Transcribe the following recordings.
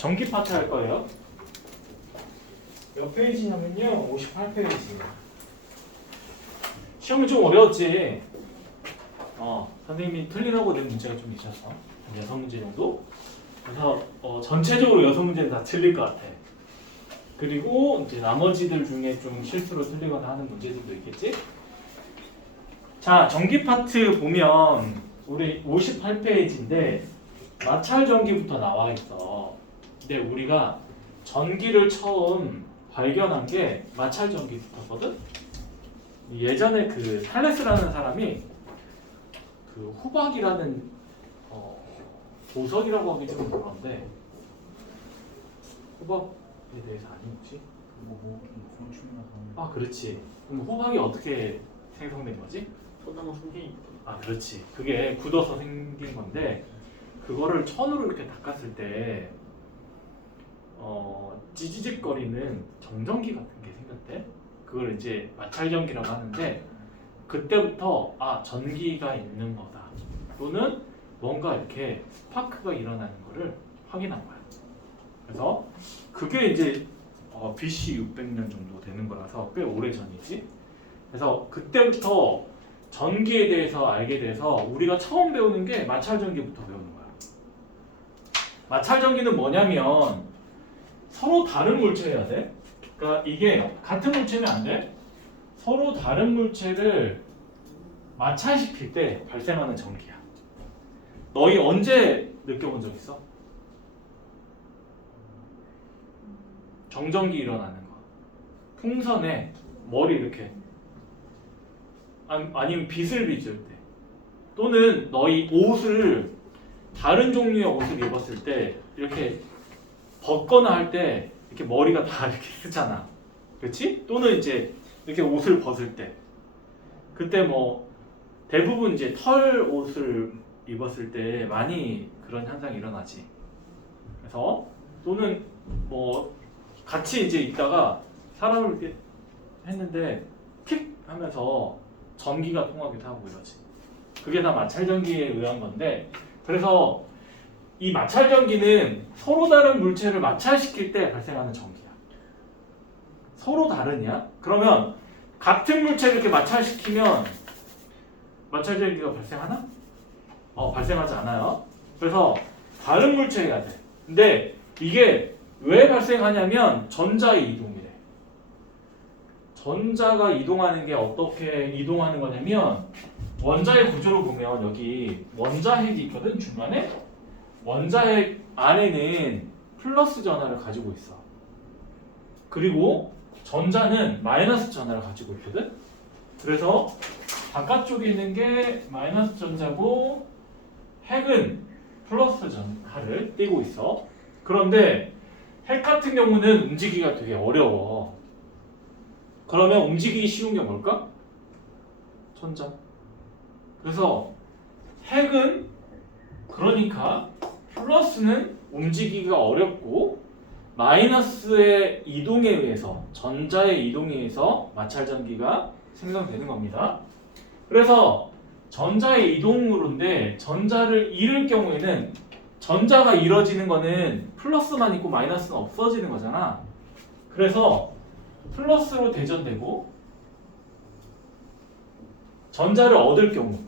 전기 파트 할 거예요. 몇 페이지냐면요, 58페이지. 시험이 좀 어려웠지. 선생님이 틀리라고 낸 문제가 좀 있어서 한 6문제 정도. 그래서 전체적으로 6문제는 다 틀릴 것 같아. 그리고 이제 나머지들 중에 좀 실수로 틀리거나 하는 문제들도 있겠지. 자, 전기 파트 보면 우리 58페이지인데 마찰 전기부터 나와 있어. 근데 우리가 전기를 처음 발견한 게 마찰 전기부터거든. 예전에 그 탈레스라는 사람이 그 호박이라는 보석이라고 하기 좀 그런데 호박에 대해서 아니 혹시? 아, 그렇지. 그럼 호박이 어떻게 생성된 거지? 소나무 숨기니까. 아, 그렇지. 그게 굳어서 생긴 건데 그거를 천으로 이렇게 닦았을 때 찌지직거리는 정전기 같은 게 생겼대. 그걸 이제 마찰전기라고 하는데 그때부터 전기가 있는 거다. 또는 뭔가 이렇게 스파크가 일어나는 거를 확인한 거야. 그래서 그게 이제 BC 600년 정도 되는 거라서 꽤 오래 전이지. 그래서 그때부터 전기에 대해서 알게 돼서 우리가 처음 배우는 게 마찰전기부터 배우는 거야. 마찰전기는 뭐냐면 서로 다른 물체여야 돼. 그러니까 이게 같은 물체면 안 돼. 서로 다른 물체를 마찰시킬 때 발생하는 전기야. 너희 언제 느껴본 적 있어? 정전기 일어나는 거. 풍선에 머리 이렇게 아니면 빗을 빗을 때 또는 너희 옷을 다른 종류의 옷을 입었을 때 이렇게 벗거나 할 때 이렇게 머리가 다 이렇게 쓰잖아. 그렇지? 또는 이제 이렇게 옷을 벗을 때 그때 뭐 대부분 이제 털 옷을 입었을 때 많이 그런 현상이 일어나지. 그래서 또는 뭐 같이 이제 있다가 사람을 이렇게 했는데 픽 하면서 전기가 통하기도 하고 이러지. 그게 다 마찰전기에 의한 건데 그래서 이 마찰전기는 서로 다른 물체를 마찰시킬 때 발생하는 전기야. 서로 다르냐? 그러면 같은 물체를 이렇게 마찰시키면 마찰전기가 발생하나? 발생하지 않아요. 그래서 다른 물체여야 돼. 근데 이게 왜 발생하냐면 전자의 이동이래. 전자가 이동하는 게 어떻게 이동하는 거냐면 원자의 구조를 보면 여기 원자핵이 있거든. 중간에 원자핵 안에는 플러스 전하를 가지고 있어. 그리고 전자는 마이너스 전하를 가지고 있거든. 그래서 바깥쪽에 있는 게 마이너스 전자고 핵은 플러스 전하를 띠고 있어. 그런데 핵 같은 경우는 움직이기가 되게 어려워. 그러면 움직이기 쉬운 게 뭘까? 전자. 그래서 핵은 그러니까 플러스는 움직이기가 어렵고 마이너스의 이동에 의해서 전자의 이동에 의해서 마찰전기가 생성되는 겁니다. 그래서 전자의 이동으로인데 전자를 잃을 경우에는 전자가 잃어지는 거는 플러스만 있고 마이너스는 없어지는 거잖아. 그래서 플러스로 대전되고 전자를 얻을 경우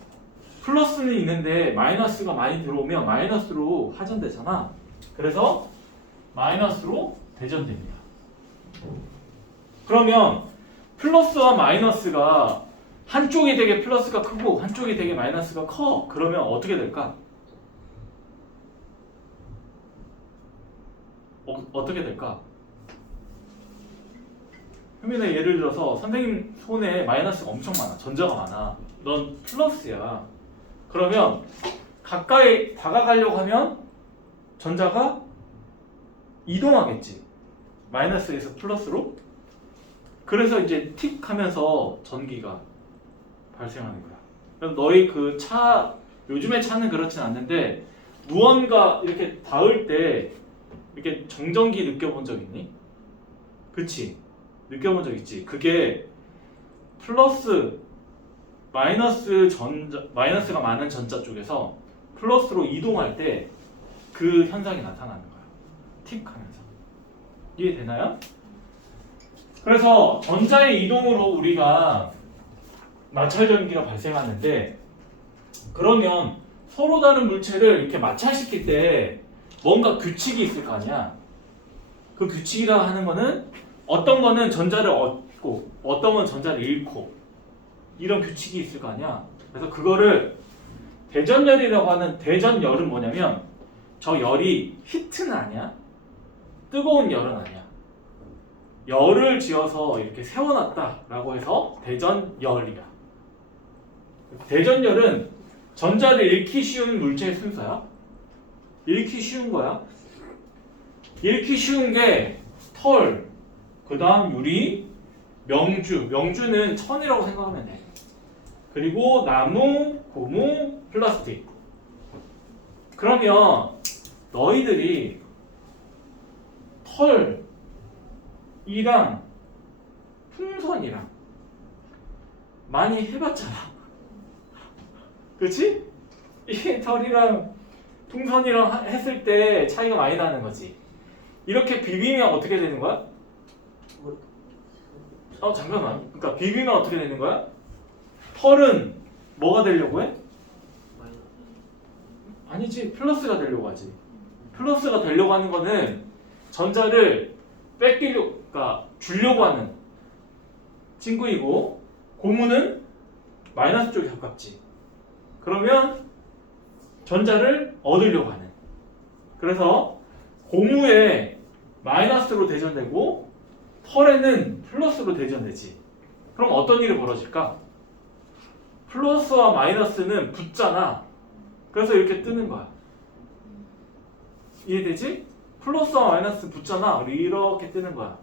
플러스는 있는데 마이너스가 많이 들어오면 마이너스로 하전되잖아. 그래서 마이너스로 대전됩니다. 그러면 플러스와 마이너스가 한쪽이 되게 플러스가 크고 한쪽이 되게 마이너스가 커. 그러면 어떻게 될까? 어떻게 될까? 효민아, 예를 들어서 선생님 손에 마이너스가 엄청 많아. 전자가 많아. 넌 플러스야. 그러면 가까이 다가가려고 하면 전자가 이동하겠지. 마이너스에서 플러스로. 그래서 이제 틱 하면서 전기가 발생하는 거야. 그럼 너희 그 차, 요즘의 차는 그렇진 않는데 무언가 이렇게 닿을 때 이렇게 정전기 느껴본 적 있니? 그치? 느껴본 적 있지? 그게 플러스 마이너스가 많은 전자 쪽에서 플러스로 이동할 때 그 현상이 나타나는 거야. 틱 하면서. 이해되나요? 그래서 전자의 이동으로 우리가 마찰 전기가 발생하는데, 그러면 서로 다른 물체를 이렇게 마찰시킬 때 뭔가 규칙이 있을 거 아니야. 그 규칙이라 하는 거는 어떤 거는 전자를 얻고 어떤 건 전자를 잃고 이런 규칙이 있을 거 아니야. 그래서 그거를 대전열이라고 하는, 대전열은 뭐냐면 저 열이 히트는 아니야. 뜨거운 열은 아니야. 열을 지어서 이렇게 세워놨다라고 해서 대전열이야. 대전열은 전자를 잃기 쉬운 물체의 순서야. 잃기 쉬운 거야. 잃기 쉬운 게 털, 그 다음 유리, 명주. 명주는 천이라고 생각하면 돼. 그리고 나무, 고무, 플라스틱. 그러면 너희들이 털이랑 풍선이랑 많이 해봤잖아. 그치? 이게 털이랑 풍선이랑 했을 때 차이가 많이 나는 거지. 이렇게 비비면 어떻게 되는 거야? 잠깐만. 그러니까 비비면 어떻게 되는 거야? 털은 뭐가 되려고 해? 아니지. 플러스가 되려고 하지. 플러스가 되려고 하는 거는 전자를 그러니까 주려고 하는 친구이고, 고무는 마이너스 쪽에 가깝지. 그러면 전자를 얻으려고 하는. 그래서 고무에 마이너스로 대전되고 털에는 플러스로 대전되지. 그럼 어떤 일이 벌어질까? 플러스와 마이너스는 붙잖아. 그래서 이렇게 뜨는 거야. 이해되지? 플러스와 마이너스 붙잖아. 이렇게 뜨는 거야.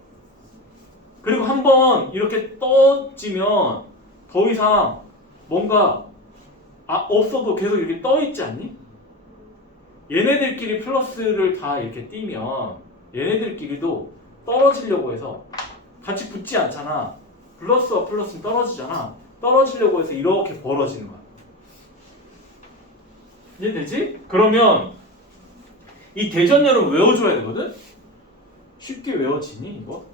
그리고 한번 이렇게 떠지면 더 이상 뭔가 없어도 계속 이렇게 떠 있지 않니? 얘네들끼리 플러스를 다 이렇게 띄면 얘네들끼리도 떨어지려고 해서 같이 붙지 않잖아. 플러스와 플러스는 떨어지잖아. 떨어지려고 해서 이렇게 벌어지는 거야. 이해되지? 그러면 이 대전열은 외워줘야 되거든? 쉽게 외워지니 이거?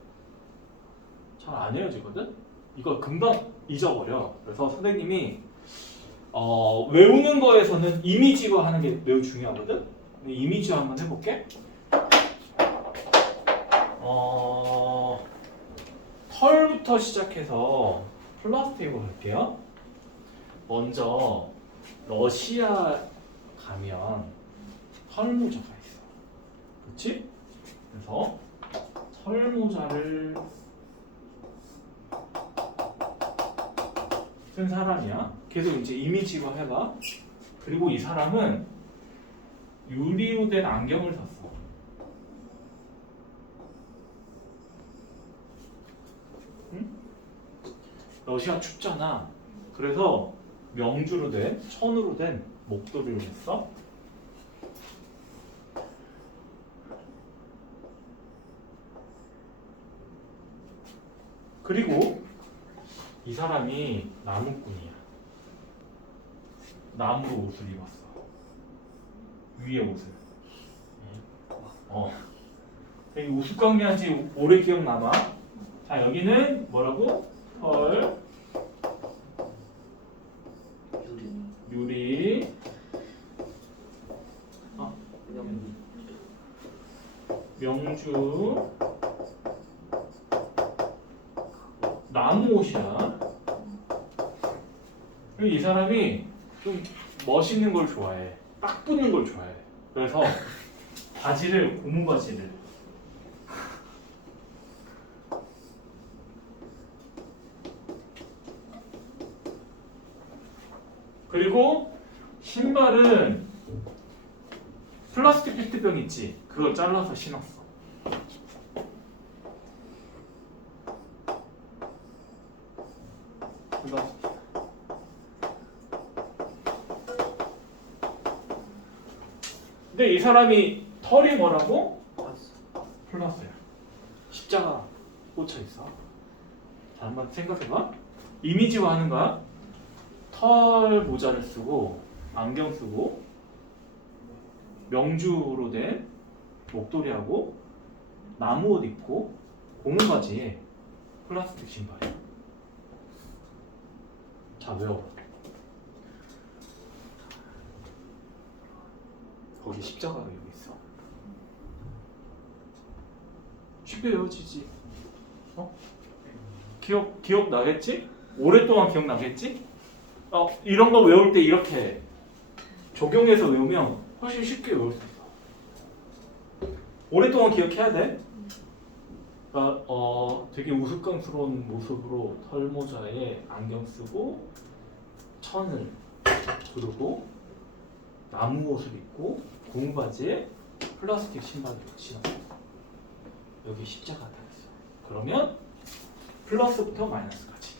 잘 안 외워지거든? 이거 금방 잊어버려. 그래서 선생님이 외우는 거에서는 이미지화 하는 게 매우 중요하거든? 이미지화 한번 해볼게. 털부터 시작해서 플라스틱으로 갈게요. 먼저 러시아 가면 털모자가 있어. 그렇지? 그래서 털모자를 쓴 사람이야. 계속 이제 이미지화 해봐. 그리고 이 사람은 유리로 된 안경을 샀어. 응? 러시아 춥잖아. 그래서 명주로 된, 천으로 된 목도리를 했어. 그리고 이 사람이 나무꾼이야. 나무로 옷을 입었어. 위에 옷을. 되게 우스꽝이한지 오래 기억남아. 자, 여기는 뭐라고? 털, 유리, 명주, 나무 옷이야. 그리고 이 사람이 좀 멋있는 걸 좋아해. 딱 붙는 걸 좋아해. 그래서 바지를, 고무 바지를. 그리고 신발은 플라스틱 페트병 있지? 그걸 잘라서 신었어. 근데 이 사람이 털이 뭐라고? 플러스야. 십자가 꽂혀 있어. 자, 한번 생각해봐. 이미지화 하는 거야. 털 모자를 쓰고 안경 쓰고 명주로 된 목도리하고 나무 옷 입고 고무 바지에 플라스틱 신발이야. 자, 외워봐. 거기 십자가가 여기 있어. 쉽게 외워지지. 기억 나겠지? 오랫동안 기억나겠지? 이런 거 외울 때 이렇게 적용해서 외우면 훨씬 쉽게 외울 수 있어. 오랫동안 기억해야 돼. 되게 우스꽝스러운 모습으로 털모자에 안경 쓰고 천을 두르고 나무 옷을 입고 고무 바지에 플라스틱 신발을 신었어. 여기 십자가 다 있어. 그러면 플러스부터 마이너스까지.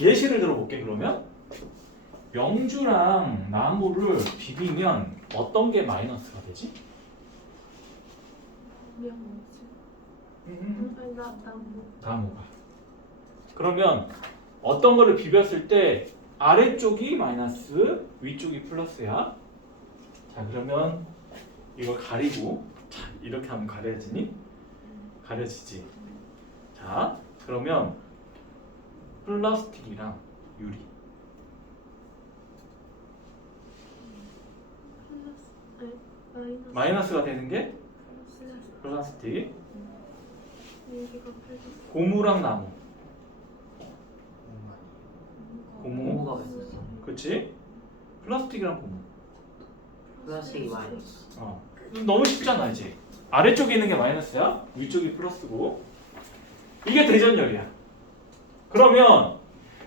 예시를 들어볼게. 그러면 명주랑 나무를 비비면 어떤 게 마이너스가 되지? 나무가. 그러면 어떤 거를 비볐을 때 아래쪽이 마이너스, 위쪽이 플러스야. 자, 그러면 이거 가리고, 자, 이렇게 하면 가려지니? 가려지지. 자, 그러면 플라스틱이랑 유리. 마이너스가 되는 게 플라스틱. 고무랑 나무. 고무가 왜 있었어? 그렇지? 플라스틱이랑 고무. 플라스틱이 마이너스. 너무 쉽잖아 이제. 아래쪽에 있는 게 마이너스야. 위쪽이 플러스고. 이게 대전열이야. 그러면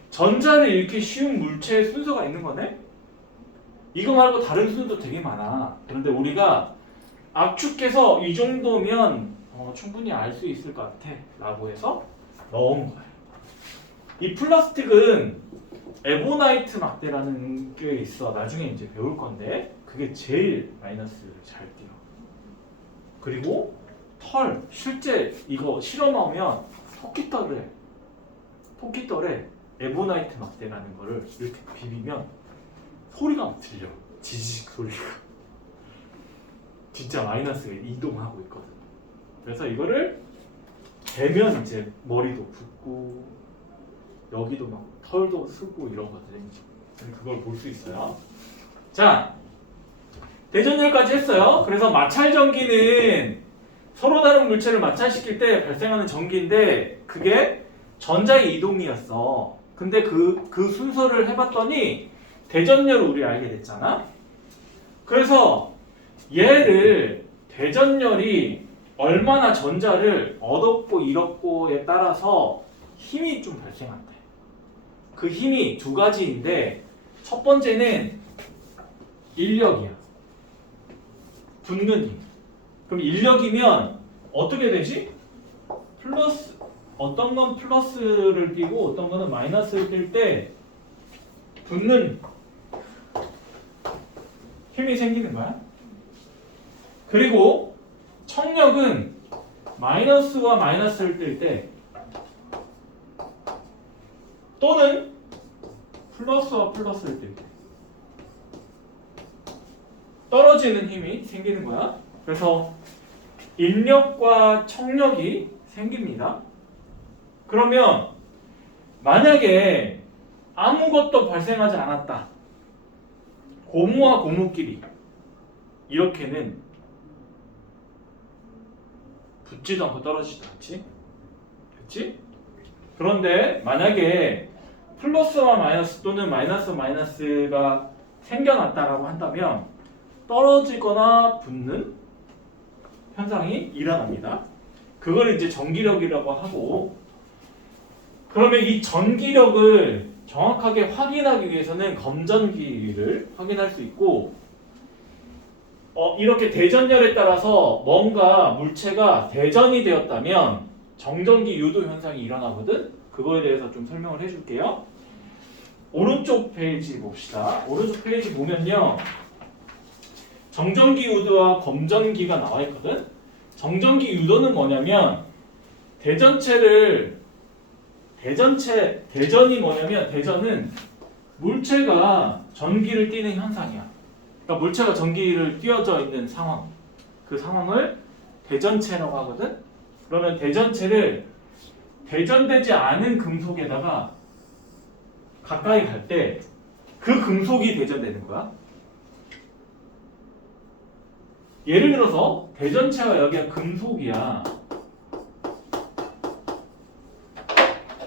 전자를 읽기 쉬운 물체의 순서가 있는 거네? 이거 말고 다른 순서도 되게 많아. 그런데 우리가 압축해서 이 정도면 충분히 알 수 있을 것 같아 라고 해서 넣은 거야. 이 플라스틱은 에보나이트 막대라는 게 있어. 나중에 이제 배울 건데 그게 제일 마이너스를 잘 띄어. 그리고 털, 실제 이거 실어 넣으면 토끼털에 에보나이트 막대라는 거를 이렇게 비비면 소리가 막 들려. 지직 소리가. 진짜 마이너스가 이동하고 있거든. 그래서 이거를 대면 이제 머리도 붓고 여기도 막 털도 쓰고 이러거든. 그걸 볼 수 있어요. 자, 대전열까지 했어요. 그래서 마찰전기는 서로 다른 물체를 마찰시킬 때 발생하는 전기인데 그게 전자의 이동이었어. 근데 그 순서를 해봤더니 대전열을 우리 알게 됐잖아. 그래서 얘를 대전열이 얼마나 전자를 얻었고 잃었고에 따라서 힘이 좀 발생한대. 그 힘이 두 가지인데 첫 번째는 인력이야. 붙는 힘. 그럼 인력이면 어떻게 되지? 플러스, 어떤 건 플러스를 띄고 어떤 거는 마이너스를 띨 때 붙는 힘이 생기는 거야. 그리고 청력은 마이너스와 마이너스를 띨 때 또는 플러스와 플러스를 띨 때 떨어지는 힘이 생기는 거야. 그래서 인력과 청력이 생깁니다. 그러면 만약에 아무것도 발생하지 않았다. 고무와 고무끼리 이렇게는 붙지도 않고 떨어지지도 않지? 그렇지? 그런데 만약에 플러스와 마이너스 또는 마이너스와 마이너스가 생겨났다라고 한다면 떨어지거나 붙는 현상이 일어납니다. 그걸 이제 전기력이라고 하고, 그러면 이 전기력을 정확하게 확인하기 위해서는 검전기를 확인할 수 있고, 이렇게 대전열에 따라서 뭔가 물체가 대전이 되었다면 정전기 유도 현상이 일어나거든. 그거에 대해서 좀 설명을 해줄게요. 오른쪽 페이지 봅시다. 오른쪽 페이지 보면요, 정전기 유도와 검전기가 나와 있거든. 정전기 유도는 뭐냐면 대전이 뭐냐면 대전은 물체가 전기를 띠는 현상이야. 그러니까 물체가 전기를 띄어져 있는 상황, 그 상황을 대전체라고 하거든. 그러면 대전체를 대전되지 않은 금속에다가 가까이 갈 때 그 금속이 대전되는 거야. 예를 들어서 대전체가 여기가 금속이야.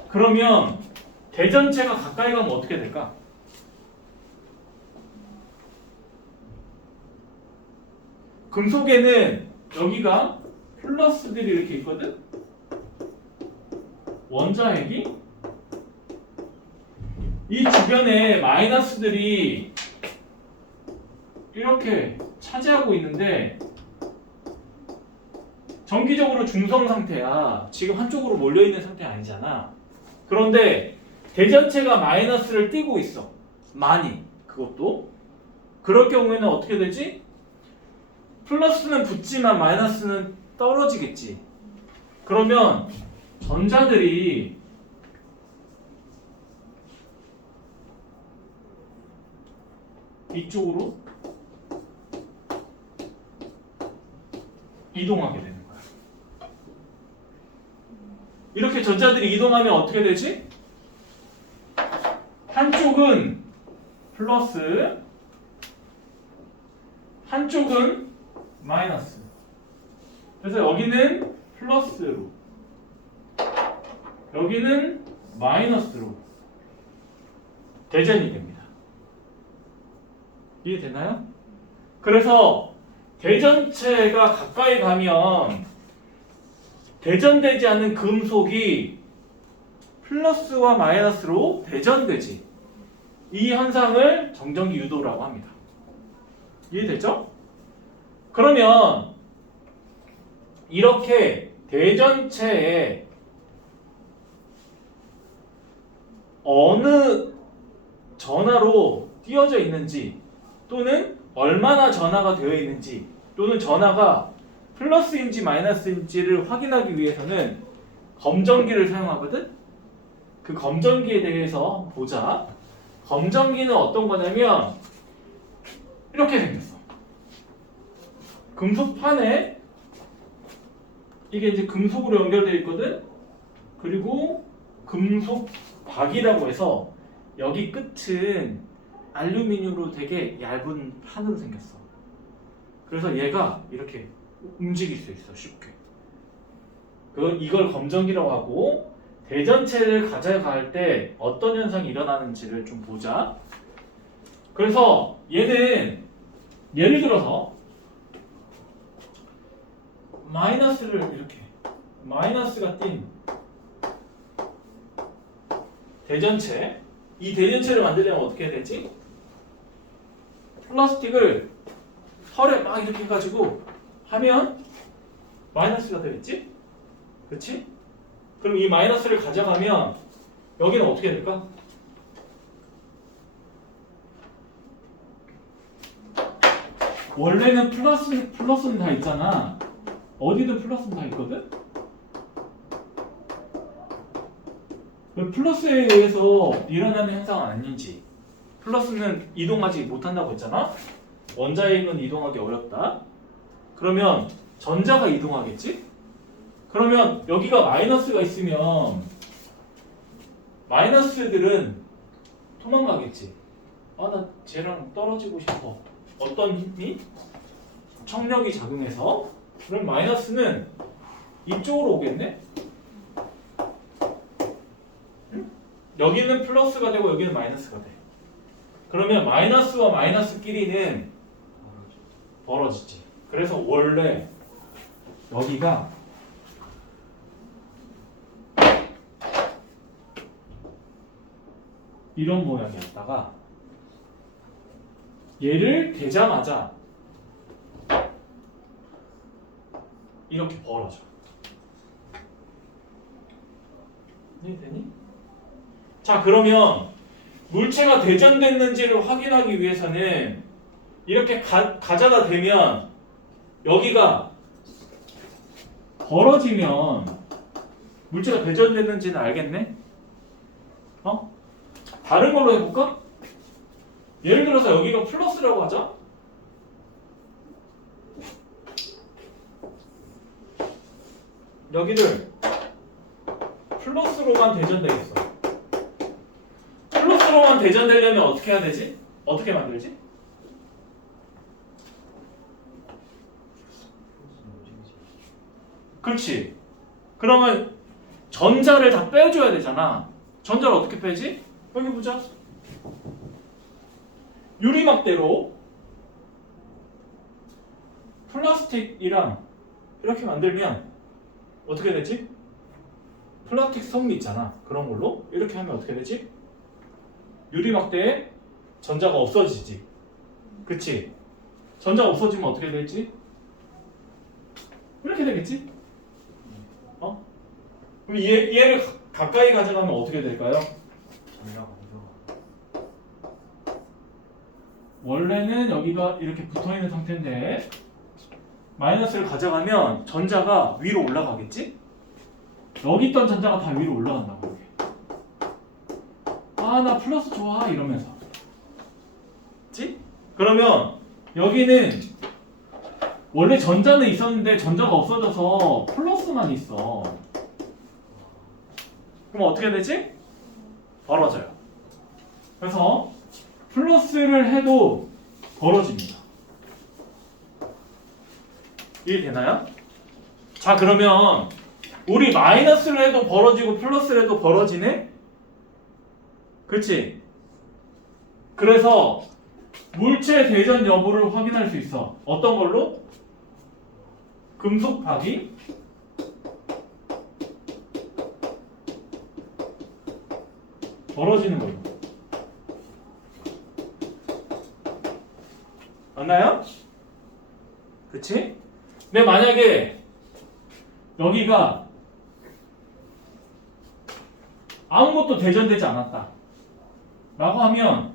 그러면 대전체가 가까이 가면 어떻게 될까? 금속에는 여기가 플러스들이 이렇게 있거든? 원자핵이 이 주변에 마이너스들이 이렇게 차지하고 있는데 정기적으로 중성 상태야. 지금 한쪽으로 몰려있는 상태 아니잖아. 그런데 대전체가 마이너스를 띄고 있어. 많이. 그것도. 그럴 경우에는 어떻게 되지? 플러스는 붙지만 마이너스는 떨어지겠지. 그러면 전자들이 이쪽으로 이동하게 되는 거야. 이렇게 전자들이 이동하면 어떻게 되지? 한쪽은 플러스, 한쪽은 마이너스. 그래서 여기는 플러스로, 여기는 마이너스로 대전이 됩니다. 이해되나요? 그래서 대전체가 가까이 가면 대전되지 않은 금속이 플러스와 마이너스로 대전되지. 이 현상을 정전기 유도라고 합니다. 이해되죠? 그러면 이렇게 대전체에 어느 전하로 띄어져 있는지 또는 얼마나 전하가 되어 있는지 또는 전하가 플러스인지 마이너스인지를 확인하기 위해서는 검전기를 사용하거든? 그 검전기에 대해서 보자. 검전기는 어떤 거냐면 이렇게 생겼어. 금속판에 이게 이제 금속으로 연결되어 있거든? 그리고 금속 박이라고 해서 여기 끝은 알루미늄으로 되게 얇은 판으로 생겼어. 그래서 얘가 이렇게 움직일 수 있어, 쉽게. 이걸 검전기라고 하고, 대전체를 가져갈 때 어떤 현상이 일어나는지를 좀 보자. 그래서 얘는 예를 들어서 마이너스를 이렇게 마이너스가 띈 대전체, 이 대전체를 만들려면 어떻게 해야 되지? 플라스틱을 털에 막 이렇게 해가지고 하면 마이너스가 되겠지? 그렇지? 그럼 이 마이너스를 가져가면 여기는 어떻게 될까? 원래는 플러스는 다 있잖아. 어디든 플러스는 다 있거든? 그 플러스에 의해서 일어나는 현상은 아닌지. 플러스는 이동하지 못한다고 했잖아? 원자핵은 이동하기 어렵다. 그러면 전자가 이동하겠지? 그러면 여기가 마이너스가 있으면 마이너스들은 도망가겠지. 아, 나 쟤랑 떨어지고 싶어. 어떤 힘이? 청력이 작용해서. 그럼 마이너스는 이쪽으로 오겠네? 응? 여기는 플러스가 되고 여기는 마이너스가 돼. 그러면 마이너스와 마이너스끼리는 벌어지지. 그래서 원래 여기가 이런 모양이었다가 얘를 대자마자 이렇게 벌어져. 이해되니? 자, 그러면 물체가 대전됐는지를 확인하기 위해서는 이렇게 가져다 대면 여기가 벌어지면 물체가 대전됐는지는 알겠네? 어? 다른 걸로 해볼까? 예를 들어서 여기가 플러스라고 하자. 여기를 플러스로만 대전되겠어. 플러스로만 대전되려면 어떻게 해야 되지? 어떻게 만들지? 그렇지. 그러면 전자를 다 빼줘야 되잖아. 전자를 어떻게 빼지? 여기 보자. 유리막대로 플라스틱이랑 이렇게 만들면 어떻게 되지? 플라스틱 성이 있잖아. 그런 걸로 이렇게 하면 어떻게 되지? 유리막대에 전자가 없어지지. 그치? 전자가 없어지면 어떻게 되지? 이렇게 되겠지? 어? 그럼 얘를 가까이 가져가면 어떻게 될까요? 전자가 옮겨가. 원래는 여기가 이렇게 붙어있는 상태인데 마이너스를 가져가면 전자가 위로 올라가겠지? 여기 있던 전자가 다 위로 올라간다고 이렇게. 아, 나 플러스 좋아 이러면서. 그치? 그러면 여기는 원래 전자는 있었는데 전자가 없어져서 플러스만 있어. 그럼 어떻게 되지? 벌어져요. 그래서 플러스를 해도 벌어집니다. 이해되나요? 자, 그러면 우리 마이너스를 해도 벌어지고 플러스를 해도 벌어지네? 그치? 그래서 물체 대전 여부를 확인할 수 있어. 어떤 걸로? 금속박이 벌어지는 걸로. 맞나요? 그치? 근데 만약에 여기가 아무것도 대전되지 않았다 라고 하면,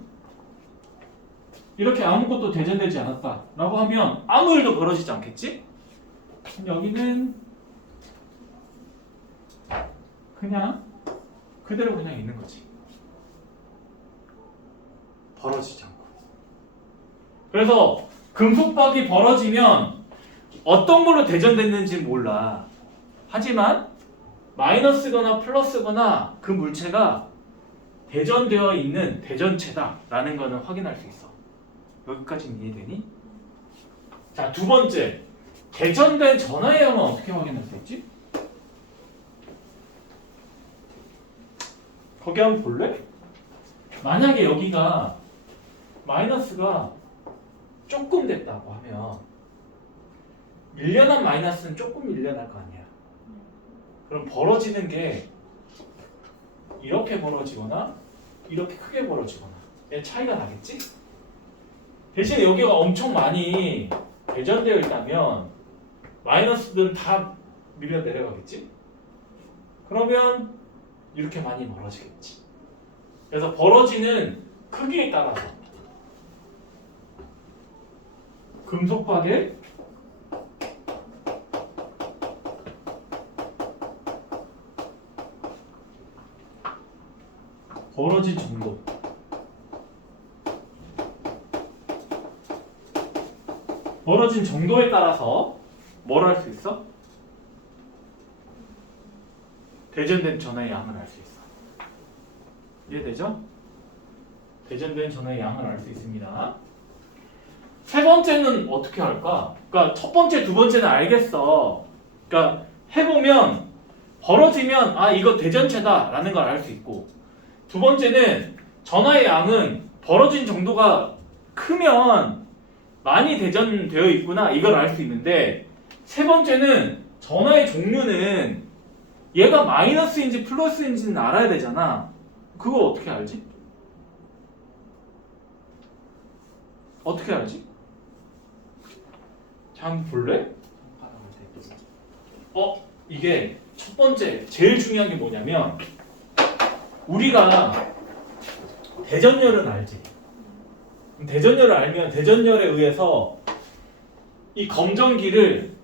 이렇게 아무것도 대전되지 않았다 라고 하면 아무 일도 벌어지지 않겠지? 여기는 그냥 그대로 그냥 있는 거지. 벌어지지 않고. 그래서 금속박이 벌어지면 어떤 걸로 대전됐는지 몰라. 하지만 마이너스거나 플러스거나 그 물체가 대전되어 있는 대전체다 라는 거는 확인할 수 있어. 여기까지는 이해되니? 자, 두 번째, 대전된 전하의 양은 어떻게 확인할 수 있지? 거기 한번 볼래? 만약에 여기가 마이너스가 조금 됐다고 하면 밀려난 마이너스는 조금 밀려날 거 아니야. 그럼 벌어지는 게 이렇게 벌어지거나 이렇게 크게 벌어지거나의 차이가 나겠지? 대신에 여기가 엄청 많이 대전되어 있다면 마이너스들은 다 밀려 내려가겠지? 그러면 이렇게 많이 벌어지겠지. 그래서 벌어지는 크기에 따라서 금속박의 벌어진 정도, 벌어진 정도에 따라서 뭘 할 수 있어? 대전된 전하의 양을 알 수 있어. 이해되죠? 대전된 전하의 양을 알 수 있습니다. 세 번째는 어떻게 할까? 그러니까 첫 번째, 두 번째는 알겠어. 그러니까 해보면 벌어지면 아, 이거 대전체다라는 걸 알 수 있고, 두 번째는 전하의 양은 벌어진 정도가 크면 많이 대전되어 있구나 이걸 알 수 있는데, 세 번째는 전하의 종류는 얘가 마이너스인지 플러스인지는 알아야 되잖아. 그거 어떻게 알지? 어떻게 알지? 자, 한번 볼래? 이게 첫 번째 제일 중요한 게 뭐냐면, 우리가 대전열은 알지. 대전열을 알면 대전열에 의해서 이 검정기를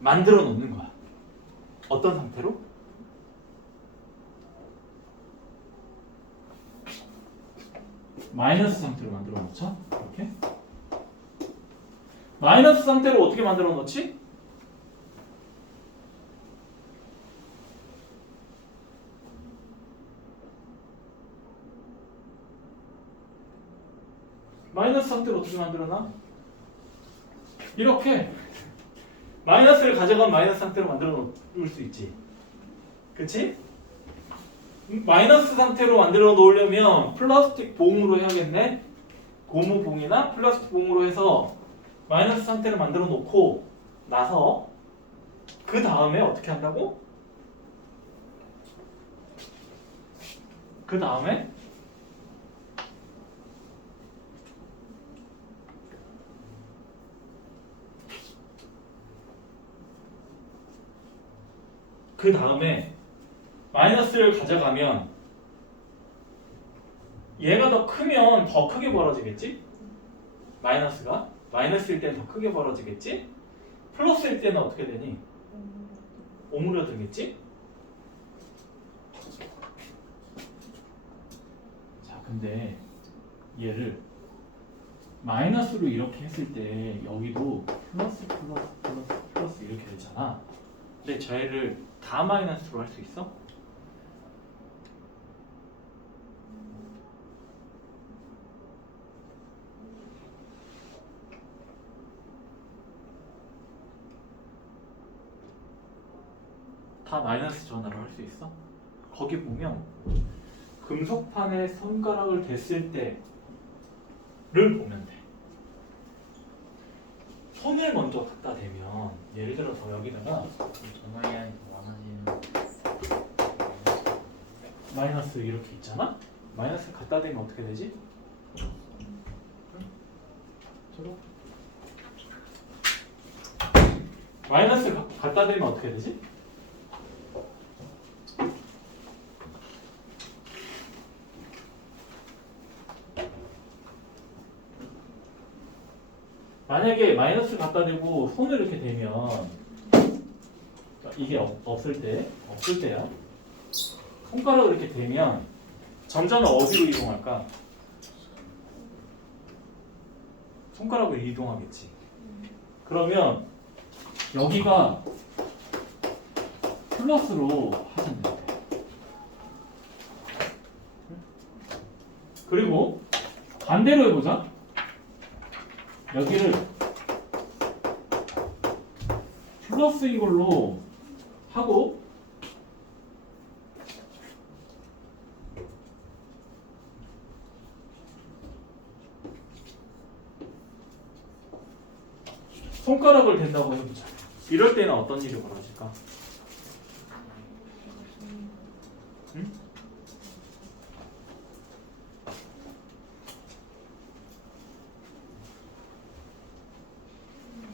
만들어 놓는 거야. 어떤 상태로? 마이너스 상태로 만들어 놓죠. 이렇게. 마이너스 상태로 어떻게 만들어 놓지? 마이너스 상태로 어떻게 만들어놔? 이렇게 마이너스를 가져간 마이너스 상태로 만들어 놓을 수 있지. 그치? 마이너스 상태로 만들어 놓으려면 플라스틱 봉으로 해야겠네. 고무 봉이나 플라스틱 봉으로 해서 마이너스 상태를 만들어 놓고 나서 그 다음에 어떻게 한다고? 그 다음에 마이너스를 가져가면 얘가 더 크면 더 크게 벌어지겠지? 마이너스가 마이너스일 때는 더 크게 벌어지겠지? 플러스일 때는 어떻게 되니? 오므려들겠지? 자, 근데 얘를 마이너스로 이렇게 했을 때 여기도 플러스 플러스 플러스 플러스 이렇게 되잖아. 근데 저희를 다 마이너스로 할 수 있어? 다 마이너스 전화로 할 수 있어? 거기 보면 금속판에 손가락을 댔을 때를 보면 돼. 손을 먼저 갖다 대면 예를 들어서 여기다가 전화기한이 더 많아지는. 마이너스 이렇게 있잖아? 마이너스 갖다 대면 어떻게 되지? 저거? 마이너스 갖다 대면 어떻게 되지? 만약에 마이너스 갖다 대고 손을 이렇게 대면 이게 없을 때야. 손가락을 이렇게 대면 점자는 어디로 이동할까? 손가락으로 이동하겠지. 그러면 여기가 플러스로 하시면 돼. 그리고 반대로 해보자. 여기를 플러스인 걸로 하고 손가락을 댄다고 해보자. 이럴 때는 어떤 일이 벌어질까? 응?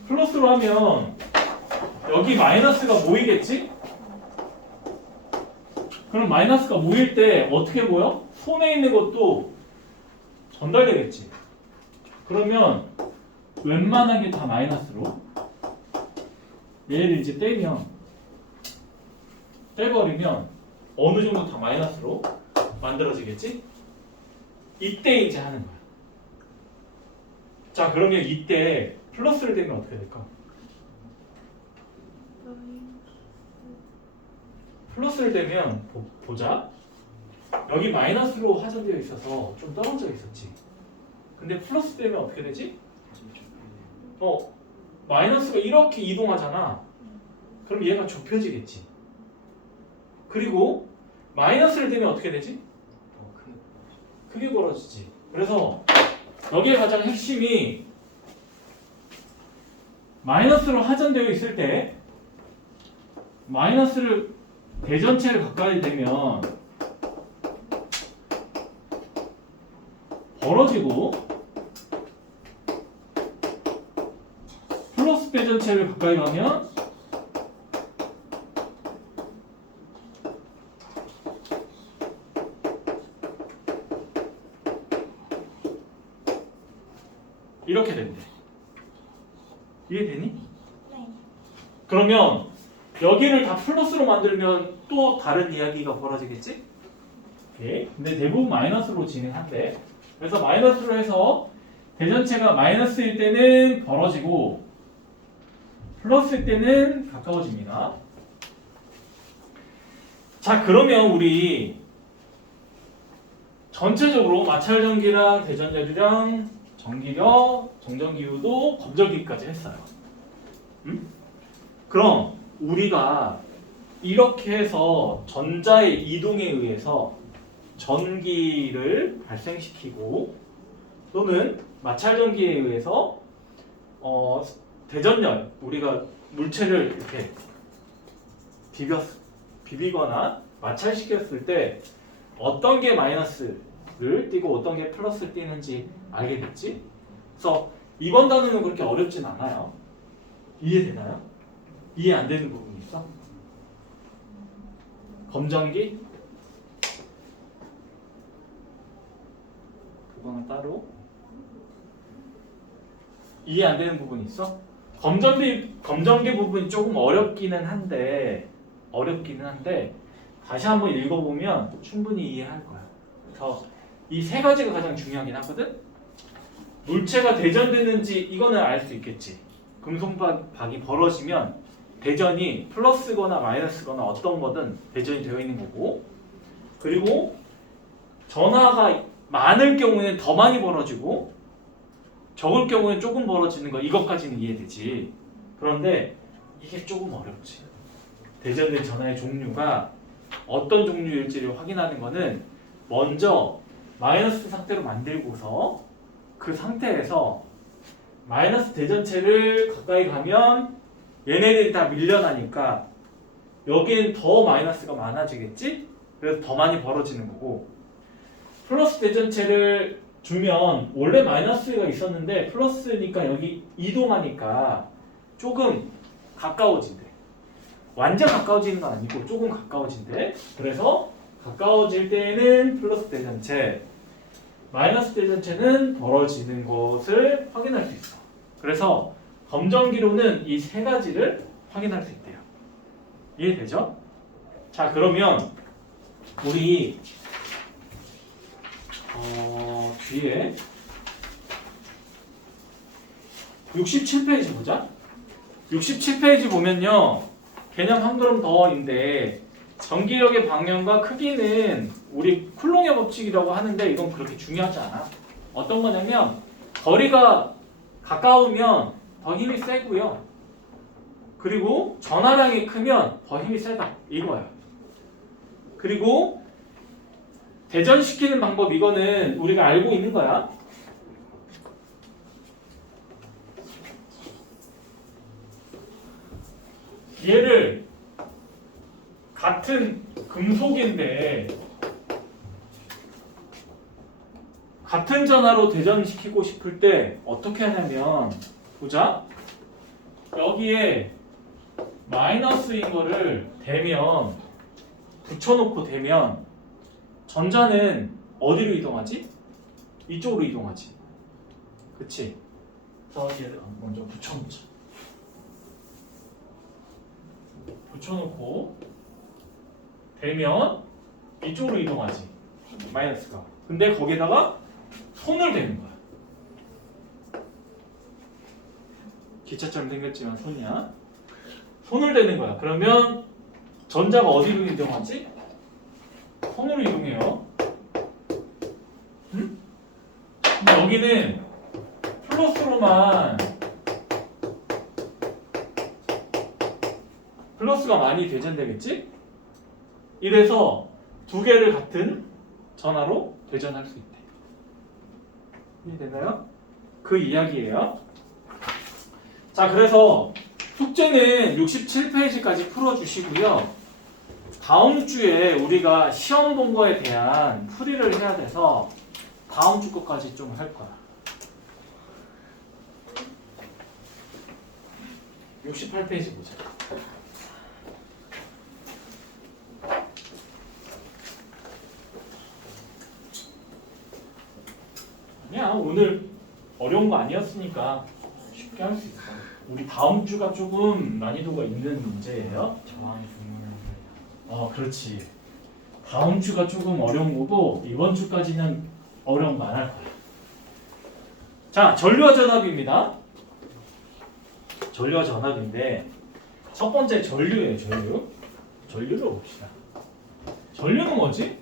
플러스로 하면 여기 마이너스가 모이겠지? 그럼 마이너스가 모일 때 어떻게 보여? 손에 있는 것도 전달되겠지. 그러면 웬만한 게 다 마이너스로 얘를 이제 떼버리면 어느 정도 다 마이너스로 만들어지겠지? 이때 이제 하는 거야. 자, 그러면 이때 플러스를 대면 어떻게 될까? 플러스를 대면 보자. 여기 마이너스로 화전되어 있어서 좀 떨어져 있었지. 근데 플러스 되면 어떻게 되지? 마이너스가 이렇게 이동하잖아. 그럼 얘가 좁혀지겠지. 그리고 마이너스를 대면 어떻게 되지? 크게 벌어지지. 그래서 여기에 가장 핵심이 마이너스로 하전되어 있을 때 마이너스를 대전체를 가까이 대면 벌어지고 플러스 대전체를 가까이 가면 이렇게 된대. 이해되니? 네. 그러면 여기를 다 플러스로 만들면 또 다른 이야기가 벌어지겠지? 오케이. 근데 대부분 마이너스로 진행한대. 그래서 마이너스로 해서 대전체가 마이너스일 때는 벌어지고 플러스일 때는 가까워집니다. 자, 그러면 우리 전체적으로 마찰전기랑 대전자주랑 전기력, 정전기후도, 검정기까지 했어요. 그럼 우리가 이렇게 해서 전자의 이동에 의해서 전기를 발생시키고 또는 마찰전기에 의해서 대전열, 우리가 물체를 이렇게 비비거나 마찰시켰을 때 어떤 게 마이너스를 띄고 어떤 게 플러스를 띄는지 알게 됐지? 그래서 이번 단어는 그렇게 어렵진 않아요. 이해되나요? 이해 안 되는 부분이 있어? 검정기? 그거는 따로. 이해 안 되는 부분이 있어? 검정기 부분이 조금 어렵기는 한데 다시 한번 읽어보면 충분히 이해할 거야. 그래서 이 세 가지가 가장 중요하긴 하거든. 물체가 대전되는지 이거는 알 수 있겠지. 금속박이 벌어지면 대전이 플러스거나 마이너스거나 어떤 거든 대전이 되어 있는 거고, 그리고 전하가 많을 경우에는 더 많이 벌어지고 적을 경우에는 조금 벌어지는 거, 이것까지는 이해되지. 그런데 이게 조금 어렵지. 대전된 전하의 종류가 어떤 종류일지를 확인하는 거는 먼저 마이너스 상태로 만들고서 그 상태에서 마이너스 대전체를 가까이 가면 얘네들이 다 밀려나니까 여기엔 더 마이너스가 많아지겠지? 그래서 더 많이 벌어지는 거고, 플러스 대전체를 주면 원래 마이너스가 있었는데 플러스니까 여기 이동하니까 조금 가까워진대. 완전 가까워지는 건 아니고 조금 가까워진대. 그래서 가까워질 때는 플러스 대전체, 마이너스 대전체는 벌어지는 것을 확인할 수 있어. 그래서 검정기로는 이 세 가지를 확인할 수 있대요. 이해되죠? 자, 그러면 우리 뒤에 67페이지 보자. 67페이지 보면요, 개념 한 걸음 더인데 전기력의 방향과 크기는 우리 쿨롱의 법칙이라고 하는데 이건 그렇게 중요하지 않아. 어떤 거냐면 거리가 가까우면 더 힘이 세고요, 그리고 전하량이 크면 더 힘이 세다, 이거야. 그리고 대전시키는 방법, 이거는 우리가 알고 있는 거야. 얘를 같은 금속인데 같은 전하로 대전시키고 싶을 때 어떻게 하냐면, 보자. 여기에 마이너스인 거를 대면, 붙여놓고 대면 전자는 어디로 이동하지? 이쪽으로 이동하지. 그치? 그래서 얘를 먼저 붙여놓자. 붙여놓고 대면 이쪽으로 이동하지, 마이너스가. 근데 거기다가 손을 대는 거야. 기차처럼 생겼지만 손이야. 손을 대는 거야. 그러면 전자가 어디로 이동하지? 손으로 이동해요. 응? 근데 여기는 플러스가 많이 대전되겠지? 이래서 두 개를 같은 전하로 대전할 수 있대. 이해되나요? 그 이야기예요. 자, 그래서 숙제는 67페이지까지 풀어주시고요. 다음 주에 우리가 시험 본 거에 대한 풀이를 해야 돼서 다음 주 거까지 좀 할 거야. 68페이지 보자. 아니야, 오늘 어려운 거 아니었으니까 쉽게 할 수 있어. 우리 다음 주가 조금 난이도가 있는 문제예요. 저항 주문을. 그렇지. 다음 주가 조금 어려운 거고 이번 주까지는 어려운 거 안 할 거야. 자, 전류와 전압입니다. 전류와 전압인데 첫 번째 전류예요. 전류를 봅시다. 전류는 뭐지?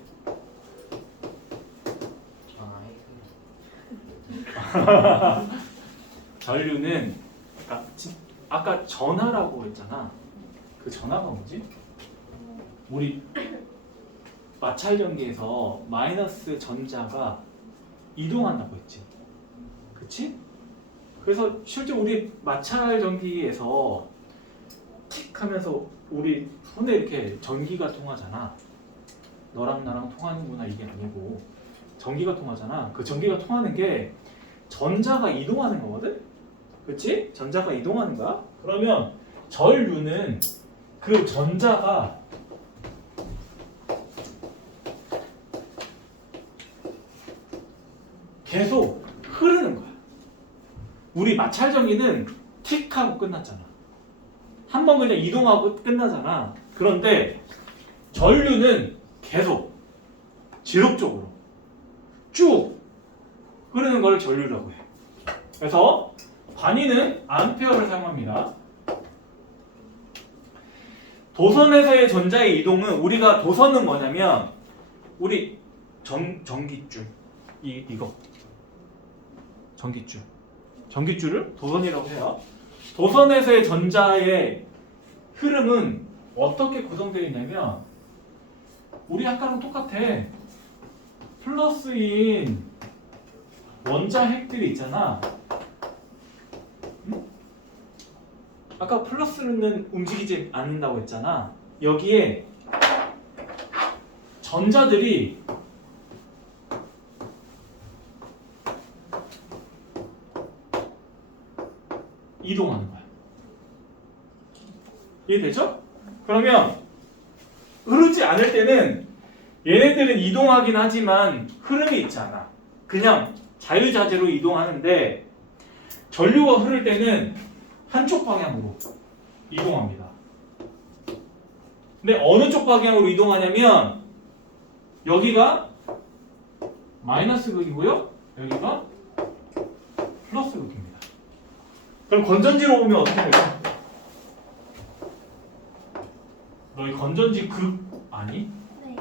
저항 전류는 아까 전하라고 했잖아. 그 전하가 뭐지? 우리 마찰 전기에서 마이너스 전자가 이동한다고 했지. 그치? 그래서 실제 우리 마찰 전기에서 틱 하면서 우리 손에 이렇게 전기가 통하잖아. 너랑 나랑 통하는구나 이게 아니고 전기가 통하잖아. 그 전기가 통하는 게 전자가 이동하는 거거든? 그치? 전자가 이동하는 거야. 그러면 전류는 그 전자가 계속 흐르는 거야. 우리 마찰 전기는 틱 하고 끝났잖아. 한 번 그냥 이동하고 끝나잖아. 그런데 전류는 계속 지속적으로 쭉 흐르는 걸 전류라고 해. 그래서 관이는 암페어를 사용합니다. 도선에서의 전자의 이동은 우리가 도선은 뭐냐면 우리 전기줄 이거 전기줄을 도선이라고 해요. 도선에서의 전자의 흐름은 어떻게 구성되어 있냐면 우리 아까랑 똑같아. 플러스인 원자 핵들이 있잖아. 응? 아까 플러스는 움직이지 않는다고 했잖아. 여기에 전자들이 이동하는 거야. 이해되죠? 그러면 흐르지 않을 때는 얘네들은 이동하긴 하지만 흐름이 있지 않아. 그냥 자유자재로 이동하는데 전류가 흐를 때는 한쪽 방향으로 이동합니다. 근데 어느 쪽 방향으로 이동하냐면 여기가 마이너스 극이고요. 여기가 플러스 극입니다. 그럼 건전지로 보면 어떻게 될까? 너희 건전지 극 아니? 네.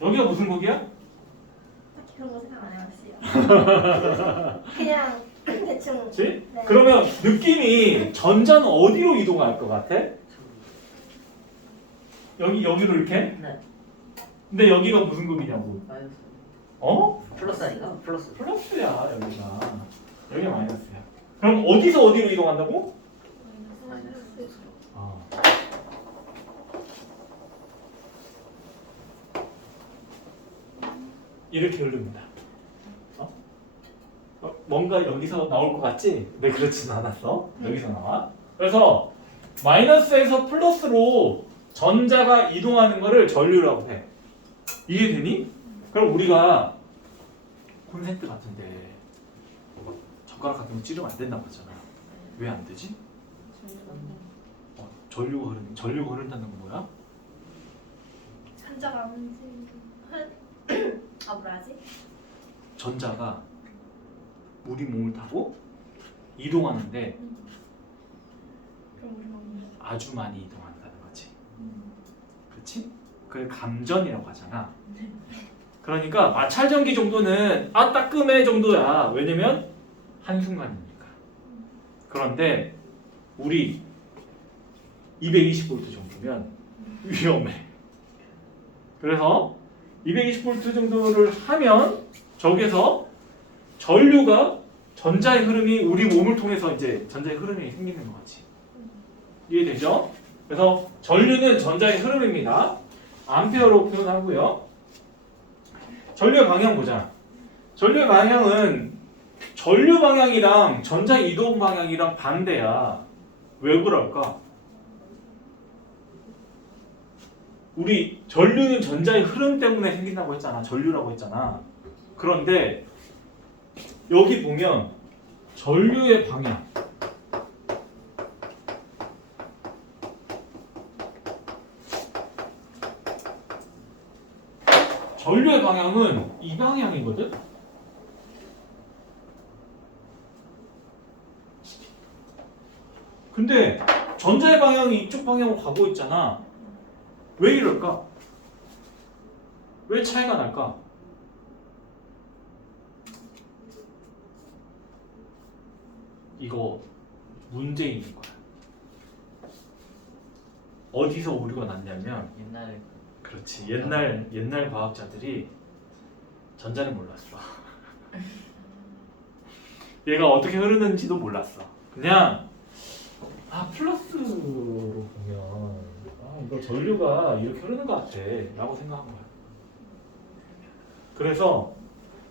여기가 무슨 극이야? 딱히 그런 거 생각 안 해봤어요. 그냥 대충. 그렇지? 네. 그러면 느낌이 전자는 어디로 이동할 것 같아? 여기로 이렇게? 네. 근데 여기가 무슨 극이냐고? 마이너스. 어? 플러스 아닌가? 플러스. 플러스야 여기가 마이너스야. 그럼 어디서 어디로 이동한다고? 마이너스. 이렇게 흐릅니다. 뭔가 여기서 나올 것 같지? 네, 그렇지는 않았어. 여기서 나와. 그래서 마이너스에서 플러스로 전자가 이동하는 거를 전류라고 해. 이해되니? 그럼 우리가 콘센트 같은데 젓가락 같은 거 찌르면 안 된다고 하잖아. 왜 안 되지? 전류가 흐른다는 건 뭐야? 전자가 움직이는. 아 뭐라지? 전자가 우리 몸을 타고 이동하는데 그럼 우리 몸이. 아주 많이 이동한다는 거지. 그렇지? 그걸 감전이라고 하잖아. 그러니까 마찰 전기 정도는 따끔해 정도야. 왜냐면 한순간이니까. 그런데 우리 220V 정도면 위험해. 그래서 220V 정도를 하면 저기서 전류가 전자의 흐름이 우리 몸을 통해서 이제 전자의 흐름이 생기는 거지. 이해되죠? 그래서 전류는 전자의 흐름입니다. 암페어로 표현하고요. 전류의 방향 보자. 전류의 방향은 전류 방향이랑 전자 이동 방향이랑 반대야. 왜 그럴까? 우리 전류는 전자의 흐름 때문에 생긴다고 했잖아. 전류라고 했잖아. 그런데 여기 보면 전류의 방향 전류의 방향은 이 방향이거든? 근데 전자의 방향이 이쪽 방향으로 가고 있잖아. 왜 이럴까? 왜 차이가 날까? 이거 문제인 거야. 어디서 오류가 났냐면 옛날에 그렇지 옛날 과학자들이 전자를 몰랐어. 얘가 어떻게 흐르는지도 몰랐어. 그냥 플러스로 보면 이거 전류가 이렇게 흐르는 것 같아 라고 생각한 거야. 그래서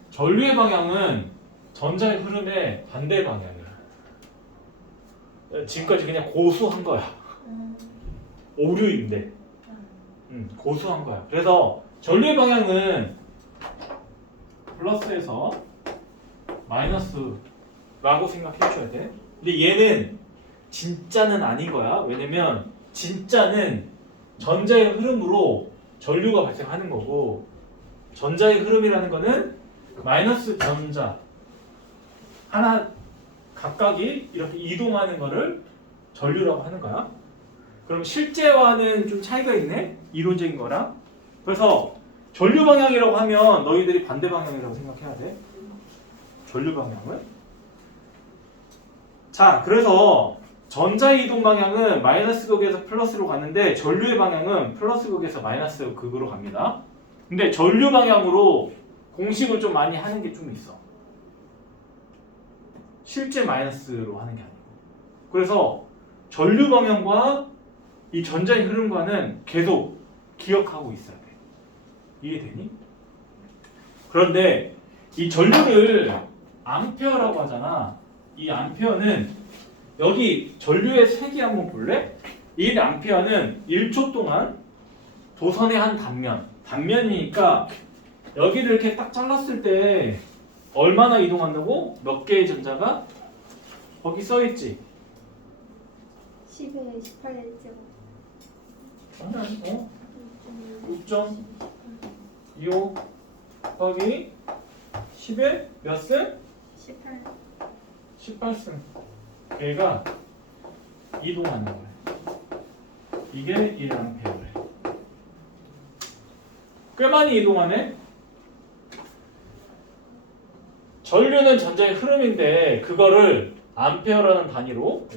전류의 방향은 전자의 흐름의 반대 방향이야. 지금까지 그냥 고수한 거야. 오류인데 고수한 거야. 그래서 전류의 방향은 플러스에서 마이너스라고 생각해줘야 돼. 근데 얘는 진짜는 아닌 거야. 왜냐면 진짜는 전자의 흐름으로 전류가 발생하는 거고, 전자의 흐름이라는 거는 마이너스 전자 하나 각각이 이렇게 이동하는 거를 전류라고 하는 거야. 그럼 실제와는 좀 차이가 있네? 이론적인 거랑. 그래서 전류 방향이라고 하면 너희들이 반대 방향이라고 생각해야 돼. 전류 방향을. 자, 그래서 전자의 이동 방향은 마이너스 극에서 플러스로 가는데 전류의 방향은 플러스 극에서 마이너스 극으로 갑니다. 근데 전류 방향으로 공식을 좀 많이 하는 게 좀 있어. 실제 마이너스로 하는 게 아니고. 그래서 전류 방향과 이 전자의 흐름과는 계속 기억하고 있어야 돼. 이해되니? 그런데 이 전류를 암페어라고 하잖아. 이 암페어는 여기 전류의 색이 한번 볼래? 이 암페어는 1초 동안 도선의 한 단면이니까 여기를 이렇게 딱 잘랐을 때 얼마나 이동한다고? 몇 개의 전자가? 거기 써있지? 10에 18점. 아니, 6.25 곱하기 10에 몇 승? 18. 18승. 얘가 이동하는 거야. 이게 1A래. 꽤 많이 이동하네? 전류는 전자의 흐름인데 그거를 암페어라는 단위로,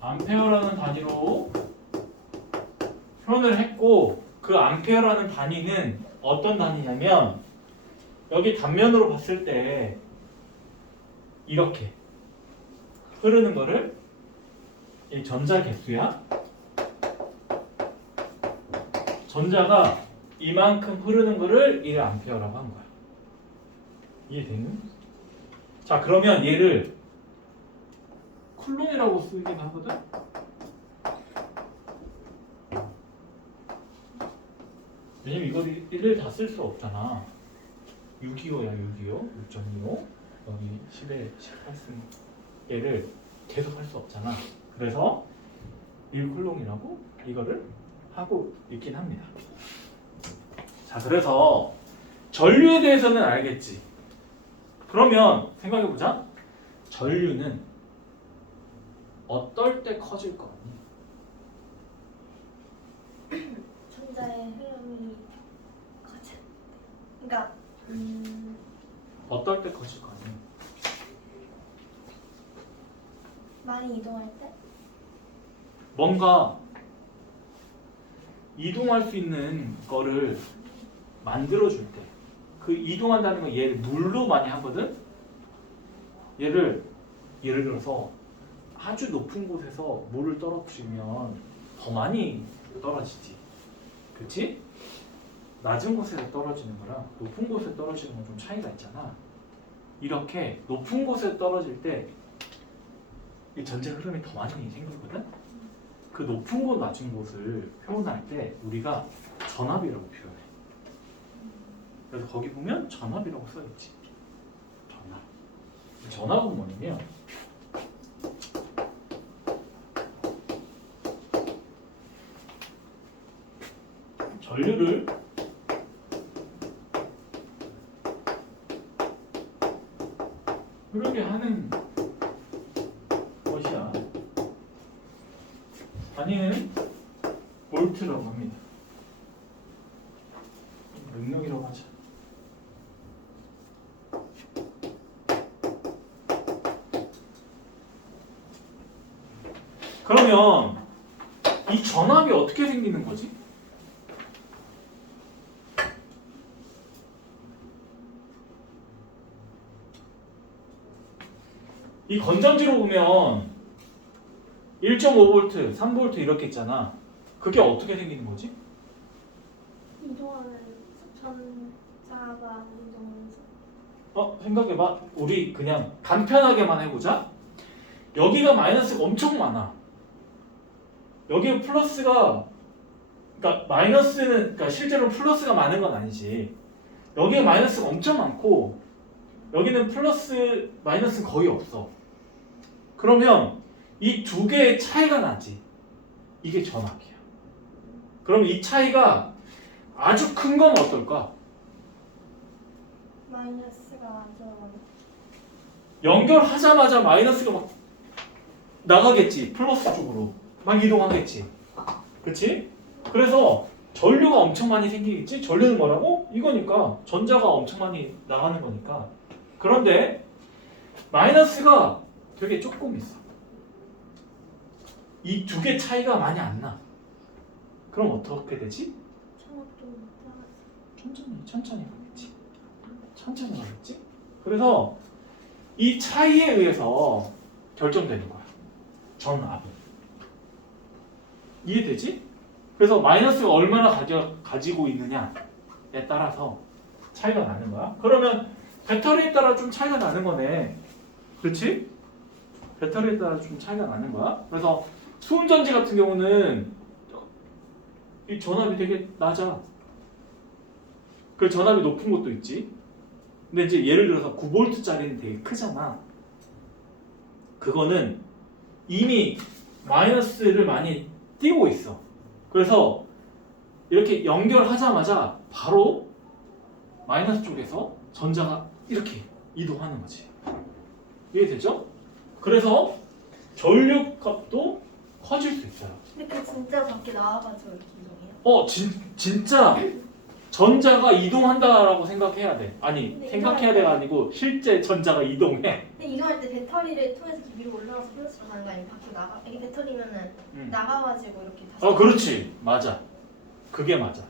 암페어라는 단위로 표현을 했고, 그 암페어라는 단위는 어떤 단위냐면 여기 단면으로 봤을 때 이렇게 흐르는 거를 이 전자 개수야. 전자가 이만큼 흐르는 거를 1A라고 한 거야. 이해되니? 자, 그러면 얘를 쿨론이라고 쓰긴 하거든? 왜냐면 이걸 1을 다 쓸 수 없잖아. 625야, 625. 6.25. 여기 10에 18승. 얘를 계속 할 수 없잖아. 그래서 1쿨론이라고 이거를 하고 있긴 합니다. 자, 그래서 전류에 대해서는 알겠지? 그러면 생각해보자. 전류는 어떨 때 커질 거 같니? 전자의 흐름이 커져. 그러니까 어떨 때 커질 거 같니? 많이 이동할 때? 뭔가 이동할 수 있는 거를 만들어줄 때, 그 이동한다는 건 얘를 물로 많이 하거든? 예를 들어서 아주 높은 곳에서 물을 떨어뜨리면 더 많이 떨어지지. 그치? 낮은 곳에서 떨어지는 거랑 높은 곳에 떨어지는 건 좀 차이가 있잖아. 이렇게 높은 곳에 떨어질 때 이 전자 흐름이 더 많이 생기거든? 그 높은 곳, 낮은 곳을 표현할 때 우리가 전압이라고 표현해. 그래서 거기 보면 전압이라고 써있지. 전압. 전압은 뭐냐면 전류를 흐르게 하는 것이야. 단위는 볼트라고 합니다. 능력이라고 하자. 그러면 이 전압이 어떻게 생기는 거지? 이 건전지로 보면 1.5V, 3V 이렇게 있잖아. 그게 어떻게 생기는 거지? 이동하는 전자가 이동하면서. 생각해봐. 우리 그냥 간편하게만 해보자. 여기가 마이너스가 엄청 많아. 여기에 플러스가, 그러니까 마이너스는, 그러니까 실제로 플러스가 많은 건 아니지. 여기에 마이너스가 엄청 많고, 여기는 플러스, 마이너스는 거의 없어. 그러면 이 두 개의 차이가 나지. 이게 전압이야. 그럼 이 차이가 아주 큰 건 어떨까? 마이너스가 완전 연결하자마자 마이너스가 막 나가겠지. 플러스 쪽으로 막 이동하겠지. 그치? 그래서 전류가 엄청 많이 생기겠지? 전류는 뭐라고? 이거니까 전자가 엄청 많이 나가는 거니까. 그런데 마이너스가 되게 조금 있어. 이 두 개 차이가 많이 안 나. 그럼 어떻게 되지? 전압도 못 따라서. 천천히 가겠지. 천천히 가겠지? 그래서 이 차이에 의해서 결정되는 거야. 전압이. 이해되지? 그래서 마이너스가 얼마나 가지고 있느냐에 따라서 차이가 나는 거야. 그러면 배터리에 따라 좀 차이가 나는 거네. 그렇지? 배터리에 따라 좀 차이가 나는 거야. 그래서 수음전지 같은 경우는 이 전압이 되게 낮아. 그 전압이 높은 것도 있지. 근데 이제 예를 들어서 9V짜리는 되게 크잖아. 그거는 이미 마이너스를 많이 띄고 있어. 그래서 이렇게 연결하자마자 바로 마이너스 쪽에서 전자가 이렇게 이동하는 거지. 이해되죠? 그래서 전류값도 커질 수 있어요. 근데 그 진짜 밖에 나와가지고 이렇게 이동해요? 진짜 전자가 이동한다라고 생각해야 돼. 아니, 근데 생각해야 돼가 아니고 실제 전자가 이동해. 근데 이동할 때 배터리를 통해서 이렇게 위로 올라가서 플러스로 가는 거 아니면 밖에 나가? 이게 배터리면은 나가가지고 이렇게 다시. 그렇지. 맞아. 그게 맞아.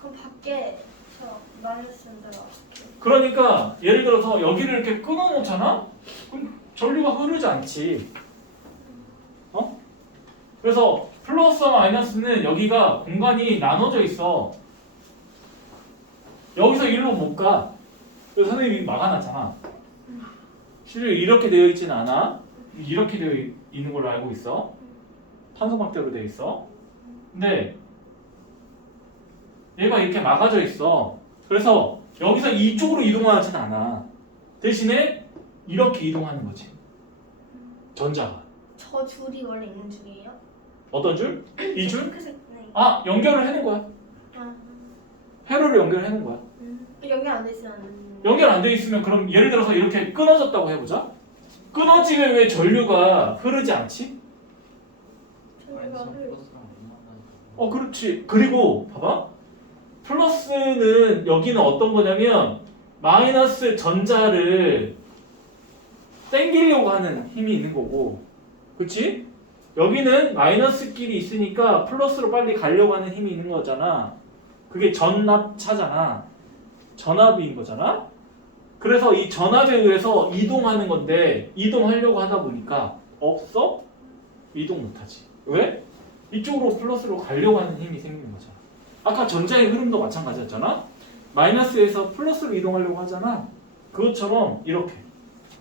그럼 밖에 저 마이너스인 데가 어떻게? 그러니까 예를 들어서 여기를 이렇게 끊어 놓잖아? 그럼 전류가 흐르지 않지. 그래서 플러스와 마이너스는 여기가 공간이 나눠져 있어. 여기서 이리로 못 가. 그래서 선생님이 막아놨잖아. 실제로 이렇게 되어 있지는 않아. 이렇게 되어 있는 걸로 알고 있어. 탄소막대로 되어 있어. 근데 얘가 이렇게 막아져 있어. 그래서 여기서 이쪽으로 이동하지는 않아. 대신에 이렇게 이동하는 거지. 전자가. 저 줄이 원래 있는 줄이에요? 어떤 줄? 이 줄? 핑크색. 네. 연결을 해놓은 거야. 아, 회로를 연결해놓은 거야. 연결 안 돼 있으면. 연결 안 돼 있으면 그럼 예를 들어서 이렇게 끊어졌다고 해보자. 끊어지면 왜 전류가 흐르지 않지? 전류가 흘. 그렇지. 그리고 봐봐. 플러스는 여기는 어떤 거냐면 마이너스 전자를 땡기려고 하는 힘이 있는 거고, 그렇지? 여기는 마이너스끼리 있으니까 플러스로 빨리 가려고 하는 힘이 있는 거잖아. 그게 전압차잖아. 전압인 거잖아. 그래서 이 전압에 의해서 이동하는 건데 이동하려고 하다 보니까 없어? 이동 못하지. 왜? 이쪽으로 플러스로 가려고 하는 힘이 생기는 거잖아. 아까 전자의 흐름도 마찬가지였잖아. 마이너스에서 플러스로 이동하려고 하잖아. 그것처럼 이렇게.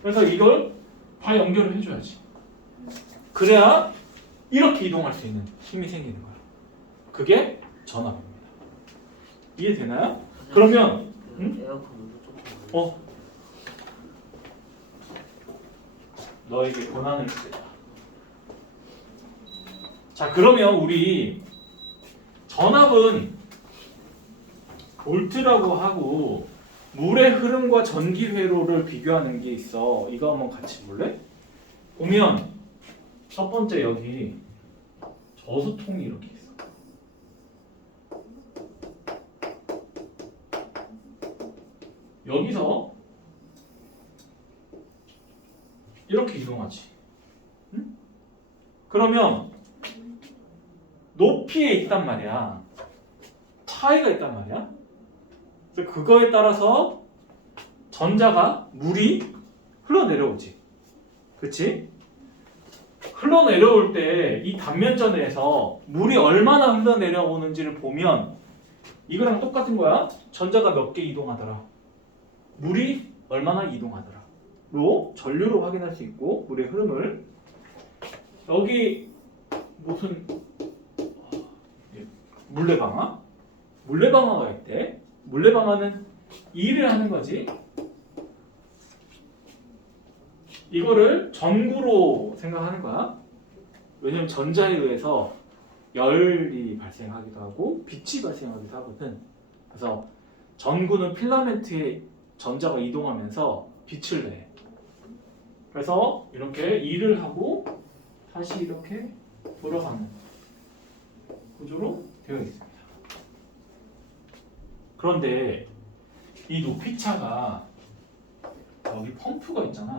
그래서 이걸 다 연결을 해줘야지. 그래야 이렇게 이동할 수 있는 힘이 생기는 거야. 그게 전압입니다. 이해되나요? 그러면 에어컨도 조금 너에게 권한을 주겠다. 자, 그러면 우리 전압은 볼트라고 하고 물의 흐름과 전기 회로를 비교하는 게 있어. 이거 한번 같이 볼래? 보면 첫 번째 여기 저수통이 이렇게 있어. 여기서 이렇게 이동하지. 응? 그러면 높이에 있단 말이야. 차이가 있단 말이야. 그래서 그거에 따라서 전자가 물이 흘러내려오지. 그치? 흘러내려올 때 이 단면전에서 물이 얼마나 흘러내려오는지를 보면 이거랑 똑같은 거야. 전자가 몇 개 이동하더라. 물이 얼마나 이동하더라. 로 전류로 확인할 수 있고 물의 흐름을 여기 무슨 물레방아? 물레방아가 있대. 물레방아는 일을 하는 거지. 이거를 전구로 생각하는 거야. 왜냐면 전자에 의해서 열이 발생하기도 하고 빛이 발생하기도 하거든. 그래서 전구는 필라멘트에 전자가 이동하면서 빛을 내. 그래서 이렇게 일을 하고 다시 이렇게 돌아가는 구조로 되어 있습니다. 그런데 이 높이차가 여기 펌프가 있잖아.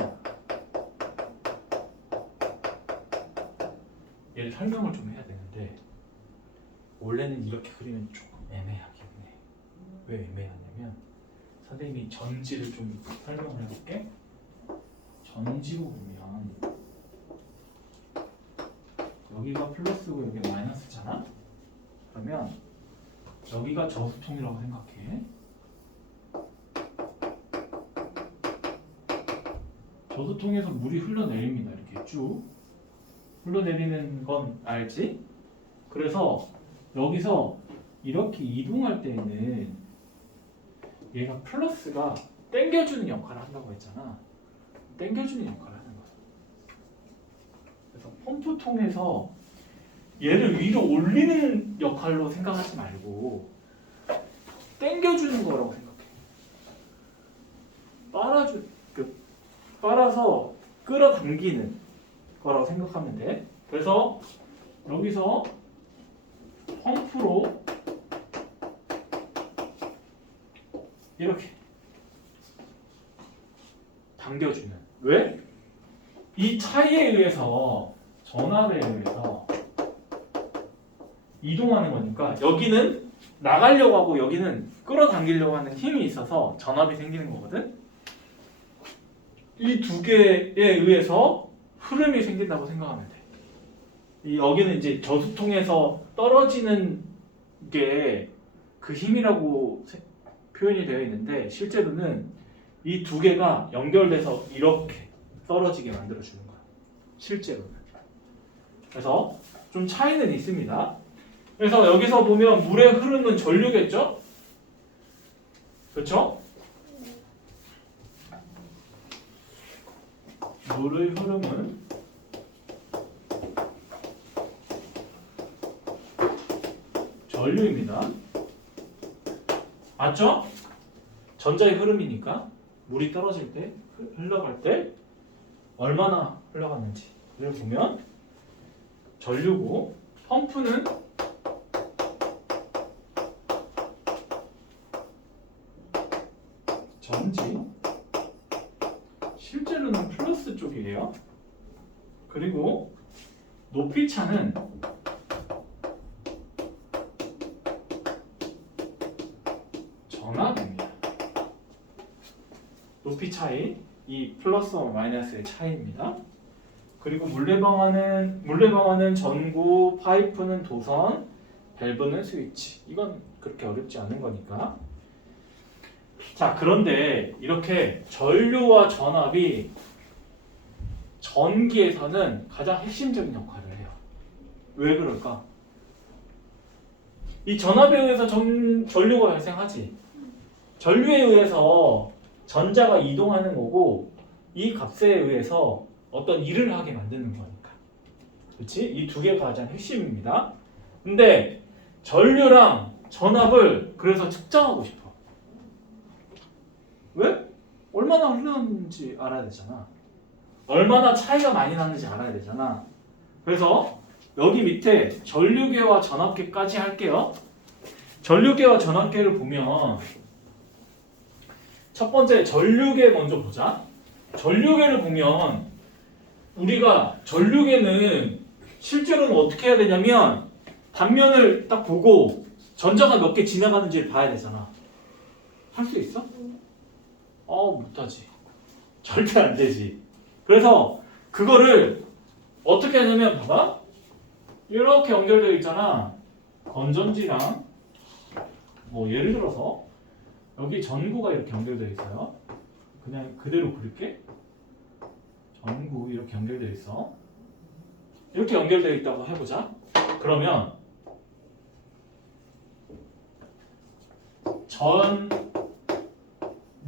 얘를 설명을 좀 해야 되는데 원래는 이렇게 그리면 조금 애매하긴 해. 왜 애매하냐면 선생님이 전지를 좀 설명을 해볼게. 전지로 보면 여기가 플러스고 여기가 마이너스잖아. 그러면 여기가 저수통이라고 생각해. 저수통에서 물이 흘러내립니다. 이렇게 쭉 흘러내리는 건 알지? 그래서 여기서 이렇게 이동할 때는 얘가 플러스가 당겨주는 역할을 한다고 했잖아. 당겨주는 역할을 하는 거야. 그래서 펌프통에서 얘를 위로 올리는 역할로 생각하지 말고 당겨주는 거라고 생각해. 빨아서 끌어당기는 거라고 생각하면 돼. 그래서 여기서 펌프로 이렇게 당겨주는. 왜? 이 차이에 의해서 전압에 의해서 이동하는 거니까 여기는 나가려고 하고 여기는 끌어당기려고 하는 힘이 있어서 전압이 생기는 거거든. 이 두 개에 의해서 흐름이 생긴다고 생각하면 돼. 여기는 이제 저수통에서 떨어지는 게 그 힘이라고 표현이 되어 있는데 실제로는 이 두 개가 연결돼서 이렇게 떨어지게 만들어주는 거야. 실제로는. 그래서 좀 차이는 있습니다. 그래서 여기서 보면 물의 흐름은 전류겠죠? 그렇죠? 물의 흐름은 전류입니다. 맞죠? 전자의 흐름이니까 물이 떨어질 때, 흘러갈 때 얼마나 흘러갔는지를 보면 전류고 펌프는 전지, 실제로는 플러스 쪽이에요. 그리고 높이차는 전압입니다. 높이 차이, 이 플러스와 마이너스의 차이입니다. 그리고 물레방아는 전구, 파이프는 도선, 밸브는 스위치. 이건 그렇게 어렵지 않은 거니까. 자, 그런데 이렇게 전류와 전압이 전기에서는 가장 핵심적인 역할을 해요. 왜 그럴까? 이 전압에 의해서 전류가 발생하지. 전류에 의해서 전자가 이동하는 거고 이 값에 의해서 어떤 일을 하게 만드는 거니까. 그렇지? 이 두 개가 가장 핵심입니다. 근데 전류랑 전압을 그래서 측정하고 싶어. 왜? 얼마나 흐르는지 알아야 되잖아. 얼마나 차이가 많이 나는지 알아야 되잖아. 그래서 여기 밑에 전류계와 전압계까지 할게요. 전류계와 전압계를 보면 첫 번째 전류계 먼저 보자. 전류계를 보면 우리가 전류계는 실제로는 어떻게 해야 되냐면 단면을 딱 보고 전자가 몇 개 지나가는지를 봐야 되잖아. 할 수 있어? 못하지. 절대 안 되지. 그래서 그거를 어떻게 하냐면 봐봐. 이렇게 연결되어 있잖아. 건전지랑 뭐 예를 들어서 여기 전구가 이렇게 연결되어 있어요. 그냥 그대로 그릴게. 전구 이렇게 연결되어 있어. 이렇게 연결되어 있다고 해보자. 그러면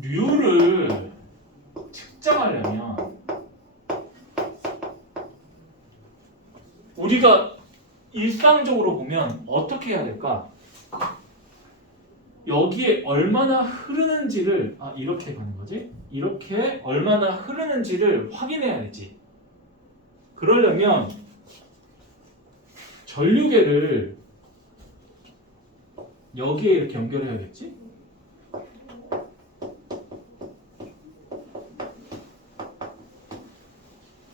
전류를 측정하려면 우리가 일상적으로 보면 어떻게 해야 될까? 여기에 얼마나 흐르는지를 이렇게 가는 거지? 이렇게 얼마나 흐르는지를 확인해야 되지. 그러려면 전류계를 여기에 이렇게 연결해야겠지?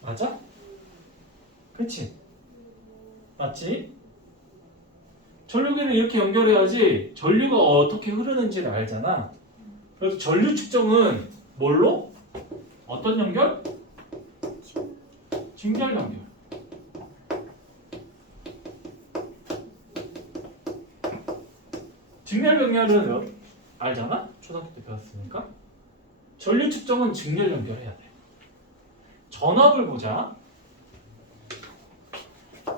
맞아? 그치? 맞지? 전류계를 이렇게 연결해야지 전류가 어떻게 흐르는지를 알잖아. 그래서 전류 측정은 뭘로? 어떤 연결? 직렬 연결. 직렬 연결은 알잖아? 초등학교 때 배웠으니까. 전류 측정은 직렬 연결해야 돼. 전압을 보자.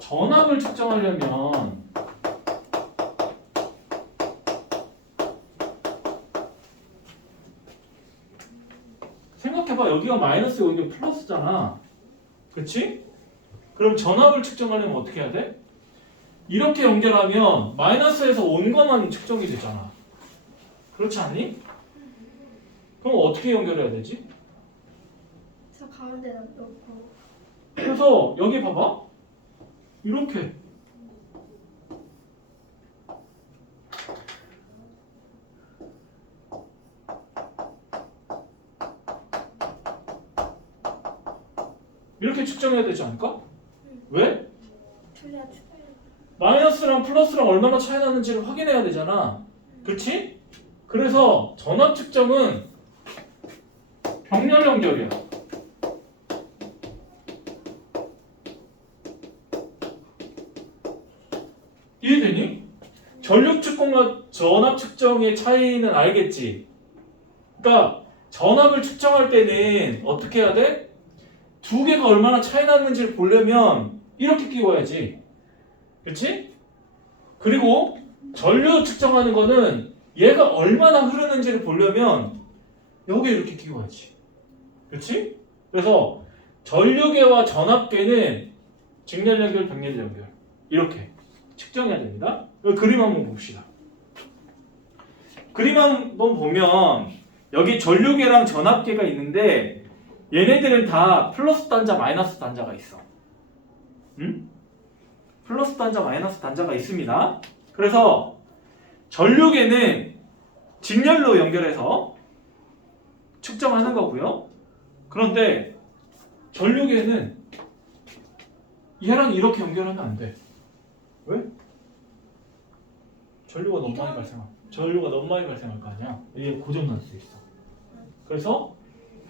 전압을 측정하려면 생각해봐. 여기가 마이너스, 여기가 플러스잖아. 그치? 그럼 전압을 측정하려면 어떻게 해야 돼? 이렇게 연결하면 마이너스에서 온 것만 측정이 되잖아. 그렇지 않니? 그럼 어떻게 연결해야 되지? 저 가운데다 놓고. 그래서 여기 봐봐. 이렇게. 이렇게 측정해야 되지 않을까? 왜? 틀려. 마이너스랑 플러스랑 얼마나 차이 나는지를 확인해야 되잖아. 그치? 그래서 전압 측정은 병렬 연결이야. 이해되니? 전류 측정과 전압 측정의 차이는 알겠지? 그러니까 전압을 측정할 때는 어떻게 해야 돼? 두 개가 얼마나 차이 나는지를 보려면 이렇게 끼워야지. 그치? 그리고 전류 측정하는 거는 얘가 얼마나 흐르는지를 보려면 여기에 이렇게 끼워야지. 그치? 그래서 전류계와 전압계는 직렬 연결, 병렬 연결 이렇게 측정해야 됩니다. 여기 그림 한번 봅시다. 그림 한번 보면 여기 전류계랑 전압계가 있는데 얘네들은 다 플러스 단자, 마이너스 단자가 있어. 응? 플러스 단자, 마이너스 단자가 있습니다. 그래서 전류계는 직렬로 연결해서 측정하는 거고요. 그런데 전류계는 얘랑 이렇게 연결하면 안 돼. 왜? 전류가 너무 많이 발생할 거 아니야. 이게 고장날 수 있어. 그래서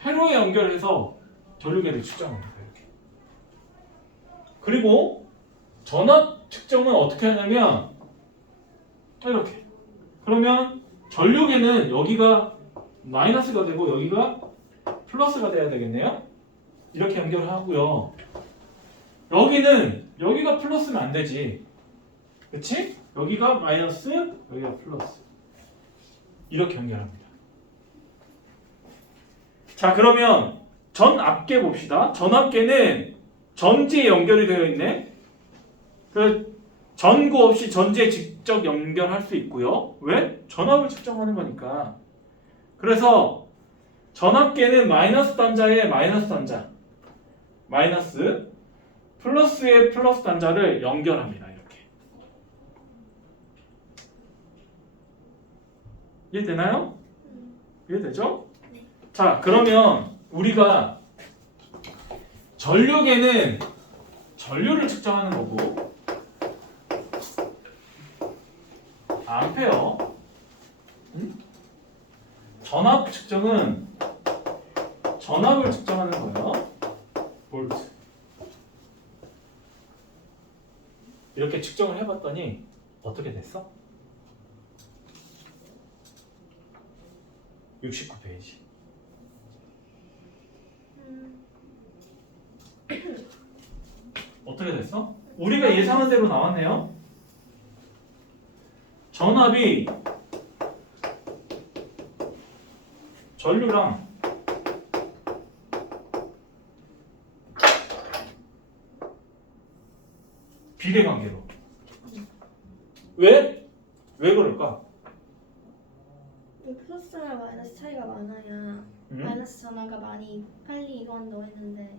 회로에 연결해서 전류계를 측정합니다. 이렇게. 그리고 전압 측정은 어떻게 하냐면 이렇게. 그러면 전류계는 여기가 마이너스가 되고 여기가 플러스가 돼야 되겠네요. 이렇게 연결하고요. 여기가 플러스면 안 되지. 그치? 여기가 마이너스, 여기가 플러스. 이렇게 연결합니다. 자, 그러면 전압계 봅시다. 전압계는 전지에 연결이 되어 있네. 그 전구 없이 전지에 직접 연결할 수 있고요. 왜? 전압을 측정하는 거니까. 그래서 전압계는 마이너스 단자에 마이너스 단자, 마이너스 플러스에 플러스 단자를 연결합니다. 이렇게. 이해되나요? 이해되죠? 자, 그러면 우리가 전류계는 전류를 측정하는 거고 암페어. 전압 측정은 전압을 측정하는 거예요. 볼트. 이렇게 측정을 해봤더니 어떻게 됐어? 69페이지. 어떻게 됐어? 우리가 예상한 대로 나왔네요. 전압이 전류랑 비례관계로. 왜? 왜 그럴까? 플러스나 마이너스 차이가 많아야 마이너스 전화가 많이 빨리 이동한다고 했는데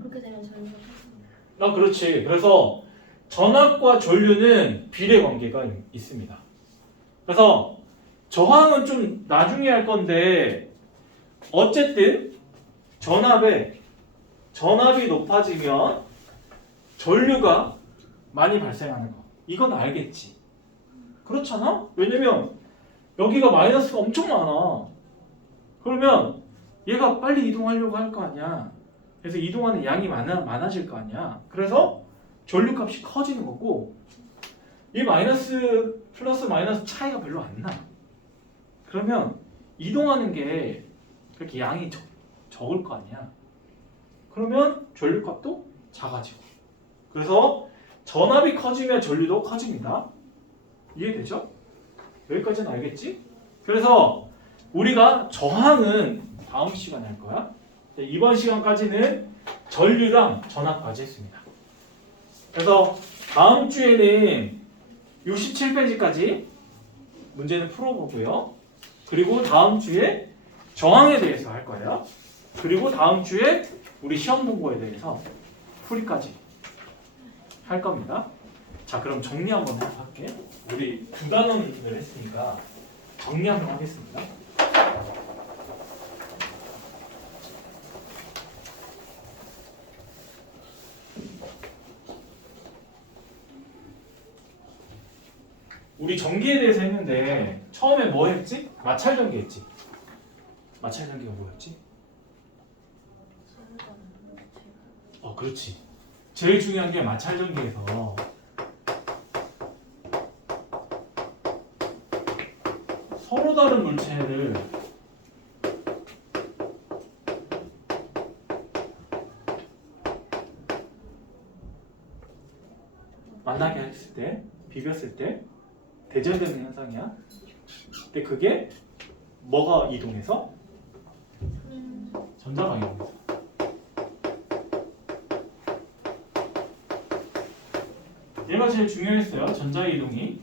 그렇게 되면 전류가 커집니다. 아, 그렇지. 그래서 전압과 전류는 비례관계가 있습니다. 그래서 저항은 좀 나중에 할 건데 어쨌든 전압이 높아지면 전류가 많이 발생하는 거. 이건 알겠지. 그렇잖아? 왜냐면 여기가 마이너스가 엄청 많아. 그러면 얘가 빨리 이동하려고 할 거 아니야. 그래서 이동하는 양이 많아질 거 아니야. 그래서 전류값이 커지는 거고 이 마이너스 플러스 마이너스 차이가 별로 안 나. 그러면 이동하는 게 그렇게 양이 적을 거 아니야. 그러면 전류값도 작아지고. 그래서 전압이 커지면 전류도 커집니다. 이해되죠? 여기까지는 알겠지? 그래서 우리가 저항은 다음 시간에 할 거야. 이번 시간까지는 전류랑 전압까지 했습니다. 그래서 다음 주에는 67페이지까지 문제는 풀어보고요. 그리고 다음 주에 저항에 대해서 할 거예요. 그리고 다음 주에 우리 시험 공부에 대해서 풀이까지 할 겁니다. 자, 그럼 정리 한번 할게. 우리 두 단원을 했으니까 정리 한번 하겠습니다. 우리 전기에 대해서 했는데 처음에 뭐 했지? 마찰 전기 했지? 마찰 전기가 뭐였지? 그렇지. 제일 중요한 게 마찰 전기에서 서로 다른 물체를 만나게 했을 때, 비볐을 때 대전되는 현상이야. 근데 그게 뭐가 이동해서? 전자가 이동해서. 얘가 제일 중요했어요. 전자 이동이.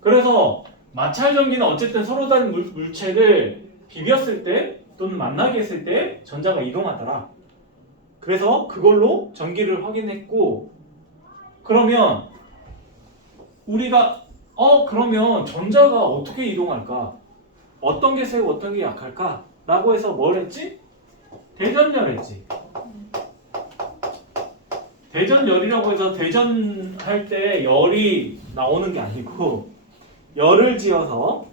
그래서 마찰 전기는 어쨌든 서로 다른 물체를 비볐을 때 또는 만나게 했을 때 전자가 이동하더라. 그래서 그걸로 전기를 확인했고, 그러면 우리가 그러면 전자가 어떻게 이동할까? 어떤 게 세고 어떤 게 약할까? 라고 해서 뭘 했지? 대전열 했지. 대전열이라고 해서 대전할 때 열이 나오는 게 아니고 열을 지어서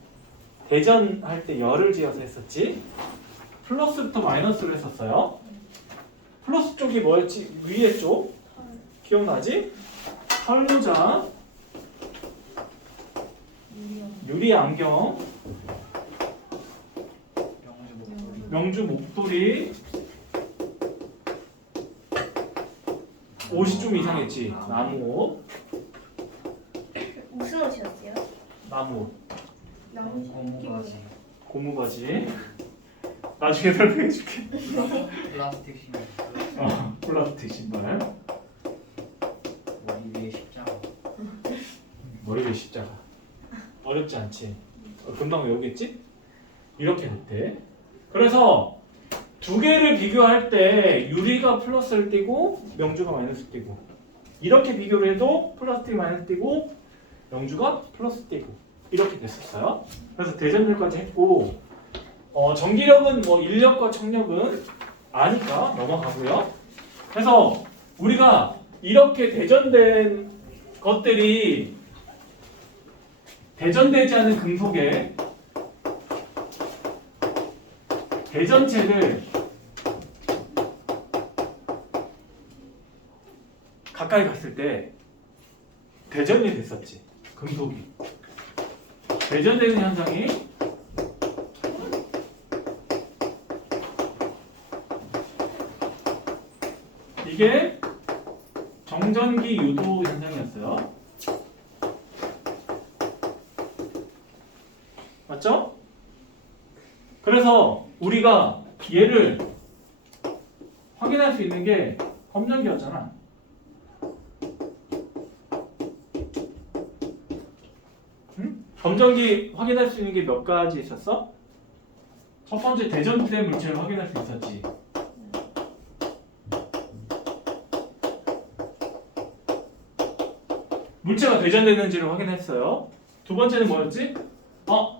대전할 때 열을 지어서 했었지. 플러스부터 마이너스로 했었어요. 플러스 쪽이 뭐였지? 위에 쪽 기억나지? 철로자, 유리 안경, 명주 목도리. 옷이 좀 이상했지. 나무 옷. 무슨 옷이었어요? 나무 옷. 고무바지. 고무 바지. 나중에 설명해 줄게. 플라스틱 신발. 플라스틱 신발. 머리 위에 십자가. 머리 위에 십자가. 어렵지 않지. 금방 외우겠지? 이렇게 됐대. 그래서 두 개를 비교할 때 유리가 플러스를 띄고 명주가 마이너스 띄고, 이렇게 비교를 해도 플러스 마이너스 띄고 명주가 플러스 띄고 이렇게 됐었어요. 그래서 대전열까지 했고, 전기력은 뭐 인력과 청력은 아니까 넘어가고요. 그래서 우리가 이렇게 대전된 것들이 대전되지 않은 금속의 대전체를 가까이 갔을 때 대전이 됐었지. 금속이 대전되는 현상이 이게 정전기 유도 현상이었어요. 맞죠? 그래서 우리가 얘를 확인할 수 있는 게 검전기였잖아. 응? 검전기 확인할 수 있는 게 몇 가지 있었어? 첫 번째 대전된 물체를 확인할 수 있었지. 물체가 대전되는지를 확인했어요. 두 번째는 뭐였지?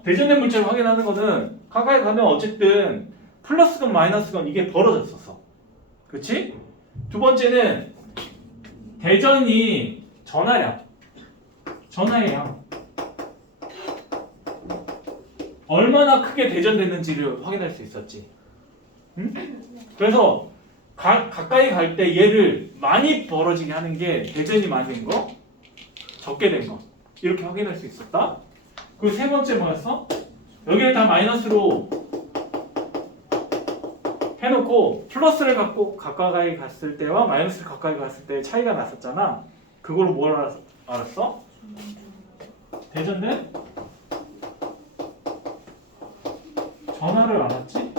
대전된 물체를 확인하는 거는 가까이 가면 어쨌든 플러스건 마이너스건 이게 벌어졌었어. 그치? 두 번째는 대전이 전하량, 전하의 양 얼마나 크게 대전됐는지를 확인할 수 있었지. 응? 그래서 가까이 갈 때 얘를 많이 벌어지게 하는 게 대전이 많이 된 거, 적게 된 거 이렇게 확인할 수 있었다. 그리고 세 번째 뭐였어? 여기를 다 마이너스로 해놓고 플러스를 갖고 가까이 갔을 때와 마이너스를 가까이 갔을 때 차이가 났었잖아. 그걸로 뭘 알았어? 대전된 전하를 알았지?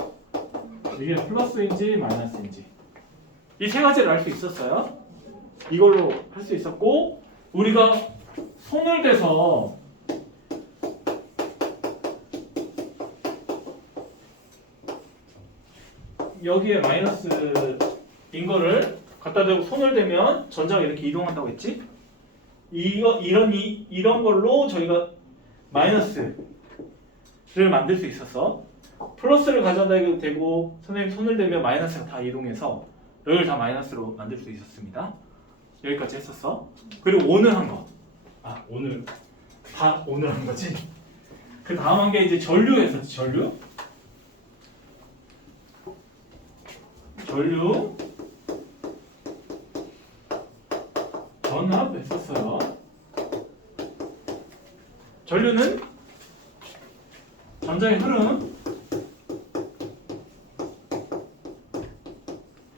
이게 플러스인지 마이너스인지 이 세 가지를 알 수 있었어요. 이걸로 할 수 있었고 우리가 손을 대서 여기에 마이너스인 거를 갖다 대고 손을 대면 전자가 이렇게 이동한다고 했지? 이런 걸로 저희가 마이너스를 만들 수 있었어. 플러스를 가져다 대고 선생님 손을 대면 마이너스가 다 이동해서 여기를 다 마이너스로 만들 수 있었습니다. 여기까지 했었어. 그리고 오늘 한 거. 오늘 다 오늘 한 거지. 그 다음 한 게 이제 전류였었지. 전류 전압 했었어요. 전류는 전자의 흐름.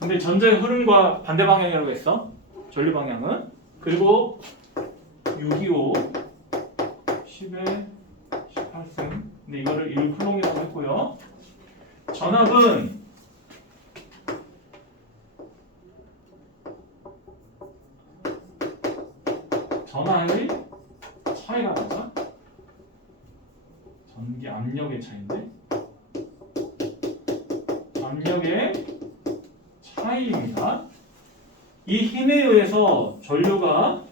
근데 전자의 흐름과 반대 방향이라고 했어. 전류 방향은. 그리고 625 10에 18승. 근데 이거를 1쿨롱이라고 했고요. 전압은 전하의 차이가 나죠. 전기 압력의 차이인데 압력의 차이입니다. 이 힘에 의해서 전류가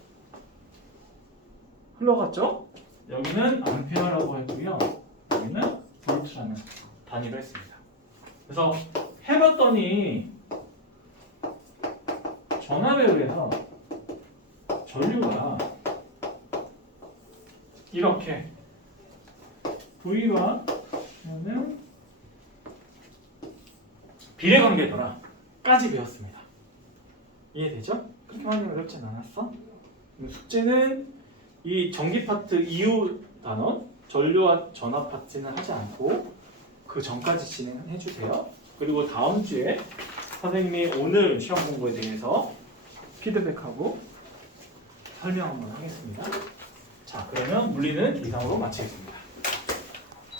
흘러갔죠. 여기는 암페어라고 했고요. 여기는 볼트라는 단위로 했습니다. 그래서 해봤더니 전압에 의해서 전류가 이렇게 V와 는 비례관계더라까지 배웠습니다. 이해되죠? 그렇게 많이 어렵진 않았어. 숙제는 이 전기 파트 이후 단원 전류와 전압 파트는 하지 않고 그 전까지 진행해 주세요. 그리고 다음 주에 선생님이 오늘 시험 공부에 대해서 피드백하고 설명 한번 하겠습니다. 자, 그러면 물리는 이상으로 마치겠습니다.